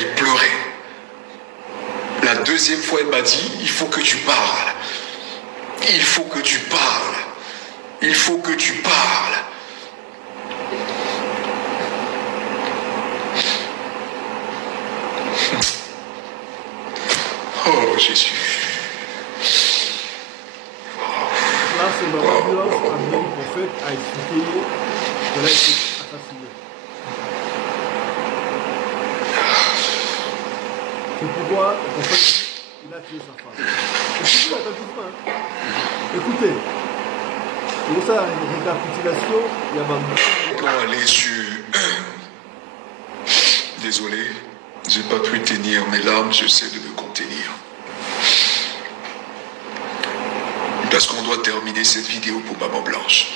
Elle pleurait. La deuxième fois, elle m'a dit, il faut que tu parles. Il faut que tu parles. Il faut que tu parles. Oh Jésus. là, c'est dans l'ambulance, le prophète a expliqué qu'elle a été assassinée. C'est pourquoi le prophète, il a tué sa femme. Écoutez attentivement. Écoutez. Pour ça, récapitulation, il y a Quand aller sur... Désolé, j'ai pas pu tenir mes larmes, j'essaie de me contenir. Parce qu'on doit terminer cette vidéo pour Maman Blanche.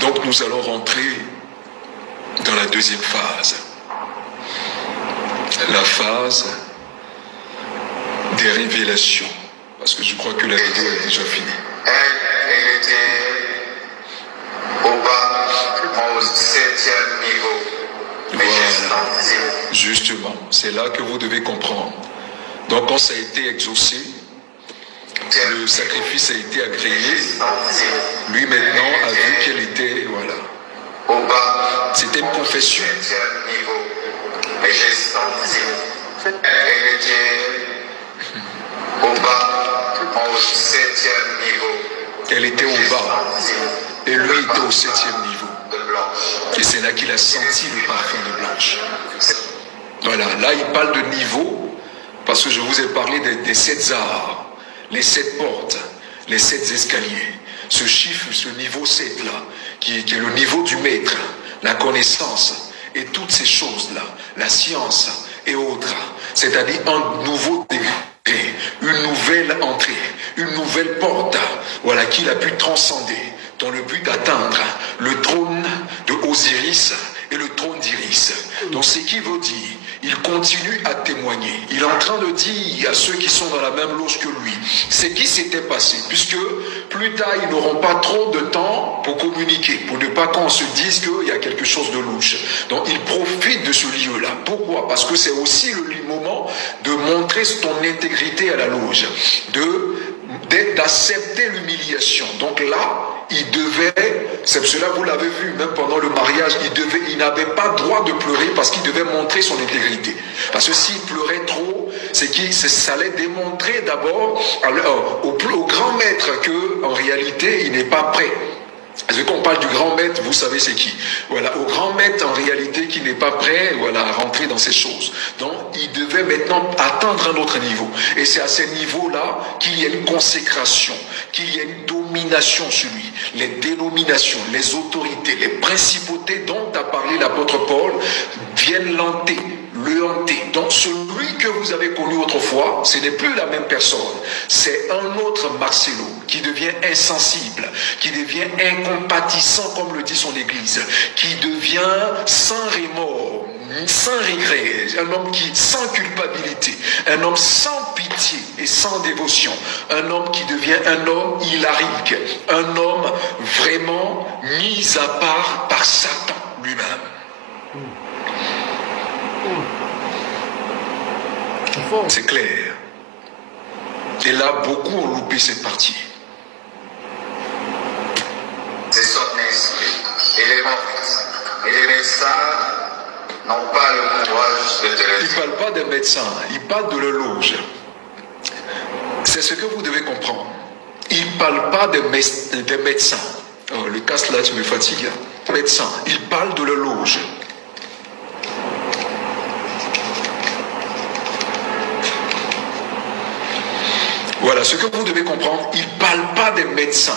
Donc nous allons rentrer dans la deuxième phase. La phase des révélations. Parce que je crois que la vidéo est déjà finie. Elle était au bas, au 7e niveau. Voilà. Justement, c'est là que vous devez comprendre. Donc quand ça a été exaucé, le sacrifice a été agréé, lui maintenant a vu qu'elle était, voilà. C'était une confession. Elle était au bas, au 7e niveau. Elle était au bas et lui était au 7e niveau. Et c'est là qu'il a senti le parfum de Blanche. Voilà, là il parle de niveau. Parce que je vous ai parlé des 7 arts, les 7 portes, les 7 escaliers. Ce chiffre, ce niveau 7 là, qui est le niveau du maître, la connaissance et toutes ces choses-là, la science et autres. C'est-à-dire un nouveau degré, une nouvelle entrée, une nouvelle porte, voilà, qu'il a pu transcender dans le but d'atteindre le trône de Osiris et le trône d'Iris. Donc ce qui veut dire, il continue à témoigner. Il est en train de dire à ceux qui sont dans la même loge que lui ce qui s'était passé, puisque plus tard ils n'auront pas trop de temps pour communiquer, pour ne pas qu'on se dise qu'il y a quelque chose de louche. Donc il profite de ce lieu-là. Pourquoi? Parce que c'est aussi le moment de montrer ton intégrité à la loge, d'accepter l'humiliation. Donc là, il devait, c'est cela vous l'avez vu, même pendant le mariage, il n'avait pas droit de pleurer parce qu'il devait montrer son intégrité. Parce que s'il pleurait trop, ça allait démontrer d'abord au grand maître qu'en réalité, il n'est pas prêt. Parce que quand on parle du grand maître, vous savez c'est qui. Voilà, au grand maître en réalité qui n'est pas prêt, voilà, à rentrer dans ces choses. Donc il devait maintenant atteindre un autre niveau. Et c'est à ce niveau-là qu'il y a une consécration, qu'il y a une domination sur lui. Les dénominations, les autorités, les principautés dont a parlé l'apôtre Paul viennent le hanter. Donc celui que vous avez connu autrefois, ce n'est plus la même personne. C'est un autre Marcelo qui devient insensible, qui devient incompatissant comme le dit son église, qui devient sans remords, sans regret, un homme qui sans culpabilité, un homme sans pitié et sans dévotion, un homme qui devient un homme hilarique, un homme vraiment mis à part par Satan lui-même. C'est clair. Et là, beaucoup ont loupé cette partie. C'est son esprit. Il est mort. Il aimait ça médecins, il parle de leur loge. C'est ce que vous devez comprendre. Il ne parle pas des médecins. Oh, le casque là, tu me fatigues. Médecins, il parle de leur loge. Voilà, ce que vous devez comprendre, il ne parle pas des médecins.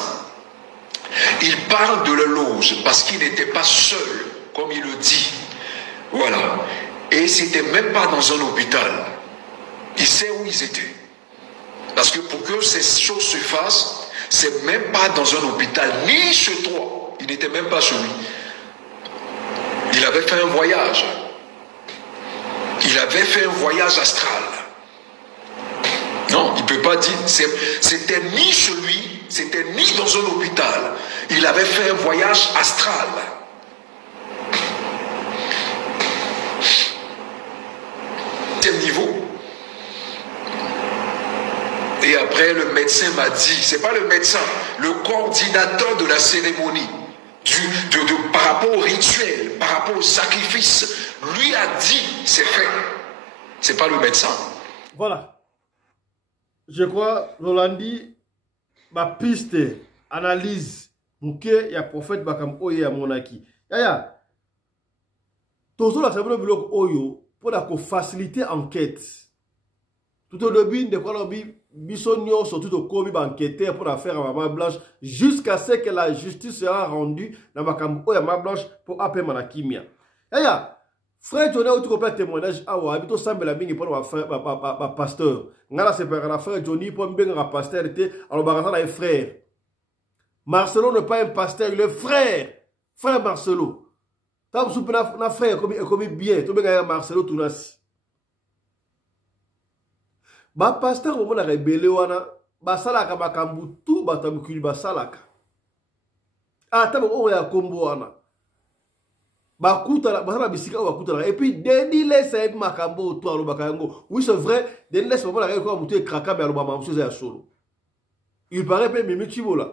Il parle de leur loge, parce qu'il n'était pas seul, comme il le dit. Voilà. Et c'était même pas dans un hôpital. Il sait où ils étaient. Parce que pour que ces choses se fassent, c'est même pas dans un hôpital, ni chez toi. Il n'était même pas chez lui. Il avait fait un voyage. Il avait fait un voyage astral. Non, il ne peut pas dire, c'était ni chez lui, c'était ni dans un hôpital. Il avait fait un voyage astral. Deuxième niveau. Et après, le médecin m'a dit, c'est pas le médecin, le coordinateur de la cérémonie, par rapport au rituel, par rapport au sacrifice, lui a dit, c'est fait. C'est pas le médecin. Voilà. Je crois, Rolandi, ma piste, analyse, mouké, il y a prophète Bakam Oye à Monaki. Yaya, toujours la cérémonie de bloc Oyo, pour la faciliter l'enquête. Tout au début, de quoi l'objet, Bissonio, surtout au commis enquêter pour l'affaire à Maman Blanche, jusqu'à ce que la justice sera rendue dans Bakam Oye à Maman Blanche pour appeler Manakimia. Yaya, frère Johnny a eu un témoignage à Wabito Sambela Mingi pour ma pasteur. Ngala c'est par la frère Johnny pour bien un pasteur était alors Barazana est frère. Marcelo n'est pas un pasteur, il est frère. Frère Marcelo. Tant que na frère comme bien, tout bien Marcelo Tounas. Ba pasteur au moment la rebelle wana ba salaka makambu tout batamukuli ba salaka. Ah tamo o ya kombo wana. Et puis, Denis laisse être makambo autour de Bakango. Oui, c'est vrai, Denis laisse pas la quoi mouté kraka mais alobama monsieur ya solo. Il paraît que Mimi Chibola,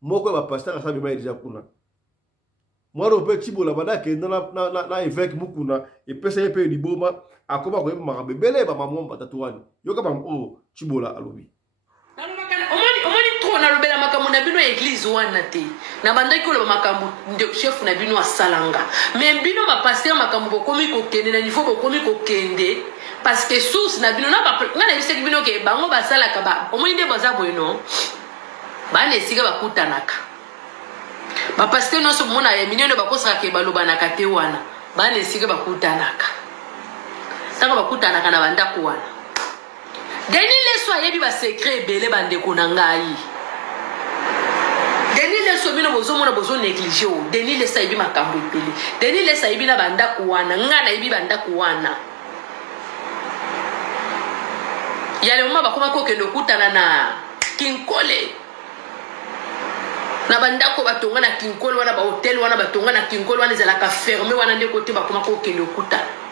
moi quoi ma pasteur ça m'a déjà kuna. Moi le petit Chibola bana que na évêque mukuna et peut ça peu di boma akoma ko marabe belé ba maman batatouani. Yo ka bam oh Chibola alobi. Na lobela makambo na bino église wana te na bandaki ko loba makambo chef na bino asalanga mais bino ba pasteur makambo bokomi ko kende na niveau bokomi ko kende parce que source na bino na ba ngana biseki bino ke bango basala ka ba omoni nde baza boyno ba ne siga bakutanaka ba pasteur no so mona ya minene bakosaka ke baloba na kate wana ba ne siga bakutanaka sanga bakutanaka na bandako wana Denis leso ayebi ba secret belé bande konangai Denis leso bino bozo mona bozo négliger o Denis leso ayebi makambo epele Denis leso ayebi na bandako wana ngana ayebi bandako wana yale mama bakoma ko kendo kutana na Kinkole na bandako batonga na Kinkole wana ba hotel wana batonga na Kinkole wana ezala ka fermé wana nde côté bakoma ko kendo kutana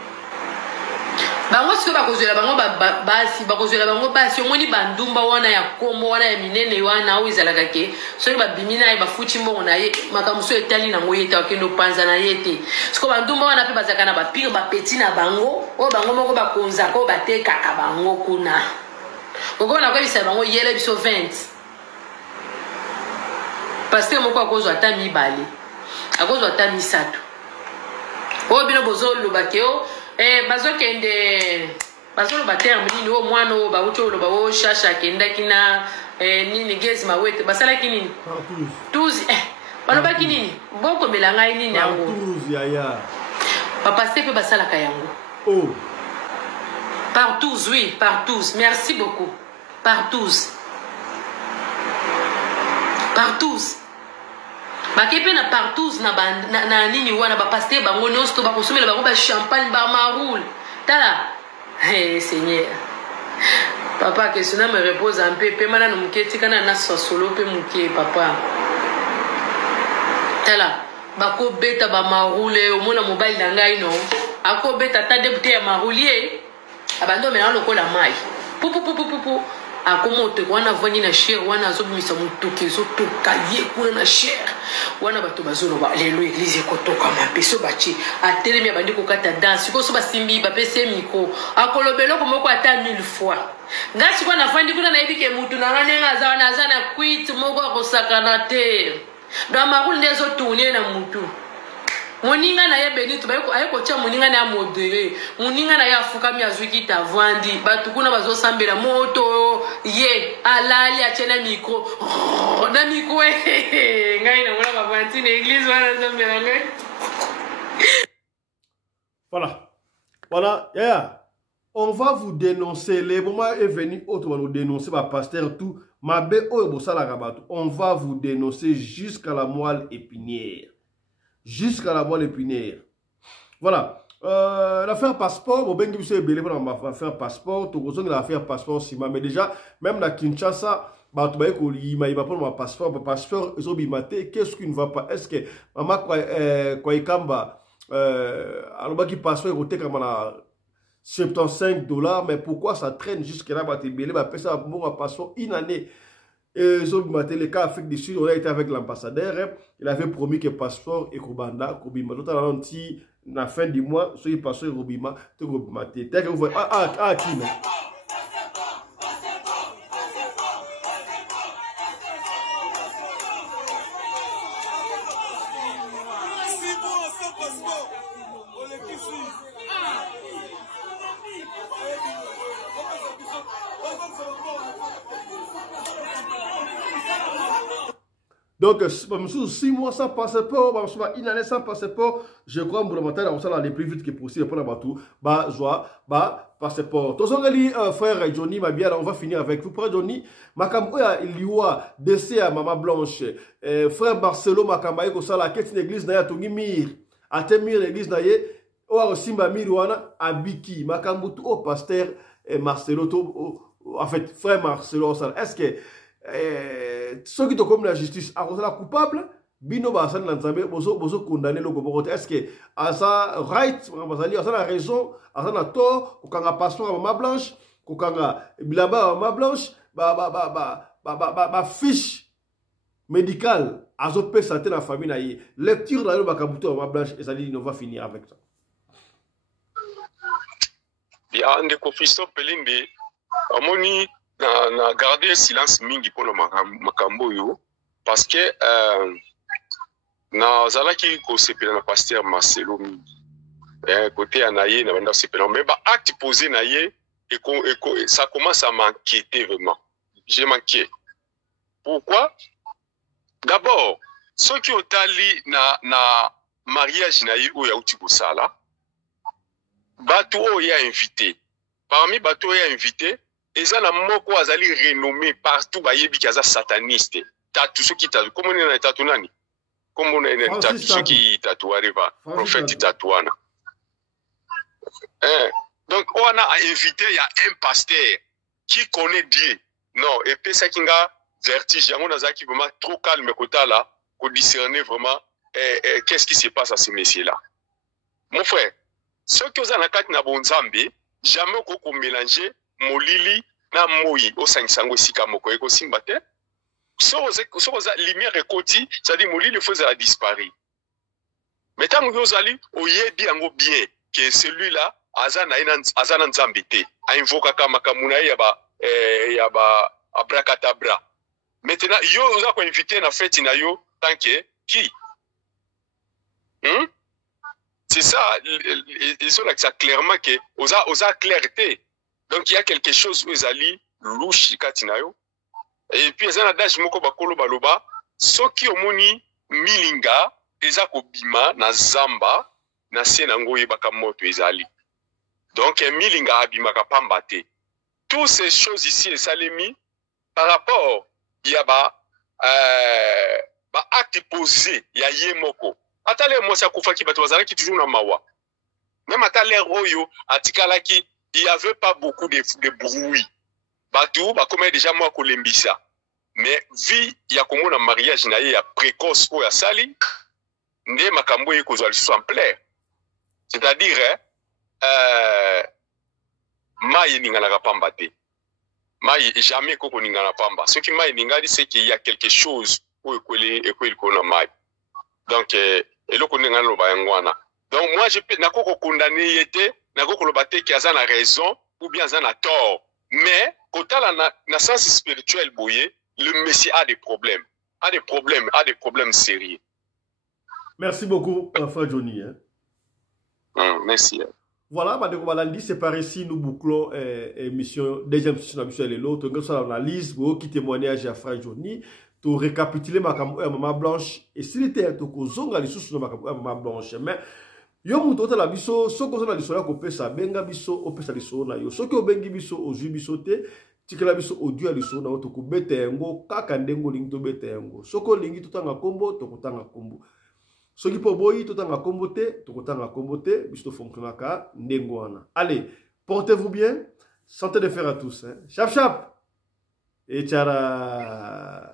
bango siko bakozela bango basi omoni bandumba wana ya kombo wana ya minene wana o izalaka ke soki babimina ye bafuti mbongo na ye makambo so etali nango ye te akende opanza na ye te siko bandumba wana mpe bazalaka na bapire bapeti na bango oyo bango moko bakonzaka oyo batekaka bango kuna okona koyebisa bango yele biso 20 paster moko akozwa ata mibale akozwa ata misato oyo bino bozoloba ke o bazokende bazoloba terme nini o mwana o bauti oloba o shasha kendaki na nini gezi mawete basalaki nini tuzi balobaki nini bokomela ngai nini yango bapaste mpe basalaka yango partout oui partout merci beaucoup partout bakepe na partout na nini wana bapaste bango nyonso to bakosomela bango ba champagne ba maroule tala Seigneur papa que cela me repose un peu pe mana no muketi kana na solo pe muke papa tala bako beta ba maroule o mona mobile na ngai no ako beta ta debute ya maroulier abando mena lokola mai pupu akomoto wana vandi na cher wana azobimisa motoki ezotoka ye kuna na cher wana bato bazoloba lelo eglize ekotoka mape so baci atelemi abandi kokata danse sikoyo so basimbi bapesi miko akoloba eloko moko ata 1000 fois nga sikoyo nafandi kuna nayebi ke mutu nanga ndenge aza wana aza na kwit moko akosakana te do amakulu nde ezotourne na mutu moninga na ye benito aye kotia moninga na ya modere moninga na ye afukami azwiki tavandi bato kuna bazosambela moto ye alali atie na mikro na mikro ngai namona bavanti na église wana zombela ngai voilà yeah. On va vous dénoncer. Le moment est venu, on va nous dénoncer, pasteur, tout. On va vous dénoncer jusqu'à la moelle épinière. Jusqu'à la moelle épinière. Voilà. L'affaire passeport, on va faire passeport. Tout le monde va faire passeport. Mais déjà, même la Kinshasa, il va prendre mon passeport. Passeport, qu'est-ce qui ne va pas? Est-ce que maman quoi Kamba alors qui passeport côté comme la $75, mais pourquoi ça traîne jusqu'à là? Ça passeport une année. Le cas Afrique du Sud, on a été avec l'ambassadeur. Il avait promis que passeport et Kobanda, Kobima, tout à l'heure, la fin du mois, soit il passe au Robima, tout Kobima. Qui, non? Donc, 6 mois sans passeport, une année sans passeport, je crois que on va aller plus vite que possible pour la bateau. Passeport. Tous les frère Johnny, on va finir avec vous. Frère Johnny, Makamboya, Liwa, décès à Maman Blanche, frère Marcelo, Makambaye, Kosala, qu'est-ce l'église n'a pas mir, à temir l'église n'a pas aussi Mirwana, à Biki, Makambutu, au pasteur Marcelo, en fait, frère Marcelo, est-ce que ceux qui sont comme la justice à la coupable bino basan lanzambe bozo condamner le goborote est-ce que à ça right à ça la raison à ça la tort ou quand passeport à Maman Blanche ou quand bilaba à Maman Blanche fiche médicale à zopé santé la famille naïe lecture dans le bakabuto à Maman Blanche et ça dit on va finir avec ça bien ande kofisto pelinde amoni na garder silence mingi pour le makambo yo parce que na zalaki ko sepela na pasteur Marcelo mingi côté anaye na banda sepela mais ba acte posé na ye et ça commence à m'inquiéter vraiment j'ai manqué pourquoi d'abord ceux qui ont tali na mariage na ye o ya uti ko sala bato o ya invité parmi bato o ya invité et ça, la moko azali renommé partout, bayebi kaza sataniste. Tatu ceux qui tatu, comment on est tatunani? Comment on est tatu ceux qui tatouaient va, prophète tatouana. Donc on a invité, il y a un pasteur qui connaît Dieu. Non, et puis ça qui a vertige, on a ça qui vraiment trop calme côté là, pour discerner vraiment qu'est-ce qui se passe à ces messieurs-là. Mon frère, ceux qui ont la carte na bonzambe, jamais qu'on mélanger molili na moyi o sangisango sika moko eko simbate so lumière ekoti ça dit molili faisait la disparaître mais tant que vous allez oyebi yango bien que celui-là azana nzambete a invoka kama kamuna ya ba abracadabra maintenant yo oza ko inviter na fête na yo tant que qui c'est ça ils sont là que ça clairement que oza clarté. Donc il y a quelque chose où ils allaient louche katinayo et puis ils ont adage moko bakolo baloba soki omoni milinga eza ko bima na zamba na senango yebaka moto ezali donc milinga abima ka pambate toutes ces choses ici et salemi par rapport il y a ba acte posé ya yemoko atale mo sa kufa ki bato bazala ki toujours na mawa même atale royo atikala ki il n'y avait pas beaucoup de bruit. Batou, comme déjà moi Kolembisa. Mais vu il y a comme un mariage na ya précoce ou ya sali, ndé makambo yi ko zali en plaire. C'est-à-dire maye ninga la pambate. mai jamais koko ningana pamba. Ce qui mai ningadi c'est qu'il y a quelque chose où école kona mai. Donc eloko ningana lo bayangwana. Donc moi je peux nakoko condamner yete, nakoko lo baté ki azana raison ou bien azana tort. Mais quand na sens spirituel boye, le Messie a des problèmes, a des problèmes sérieux. Merci beaucoup, frère Johnny. Hein. Merci. Voilà, c'est par ici nous bouclons émission, deuxième session de et l'autre. Nous avons l'analyse, qui témoignage à frère Johnny, pour récapituler ma maman blanche. Et s'il était un toko zonga les sous ma maman blanche, mais yo muto la biso, so ko na lisola ko pesa benga biso o pesa lisona yo. So ko bengi biso o ju biso te, tikela biso o du lisona o toko bete ngo kaka ndengo lingi to bete ngo. So ko lingi to tanga kombo to ko tanga kombo. So ki po boyi to tanga kombo te, to ko tanga kombo te, biso fonctionnaka ndengo wana. Allez, portez-vous bien. Santé de fer à tous hein. Chap chap. Et tchara.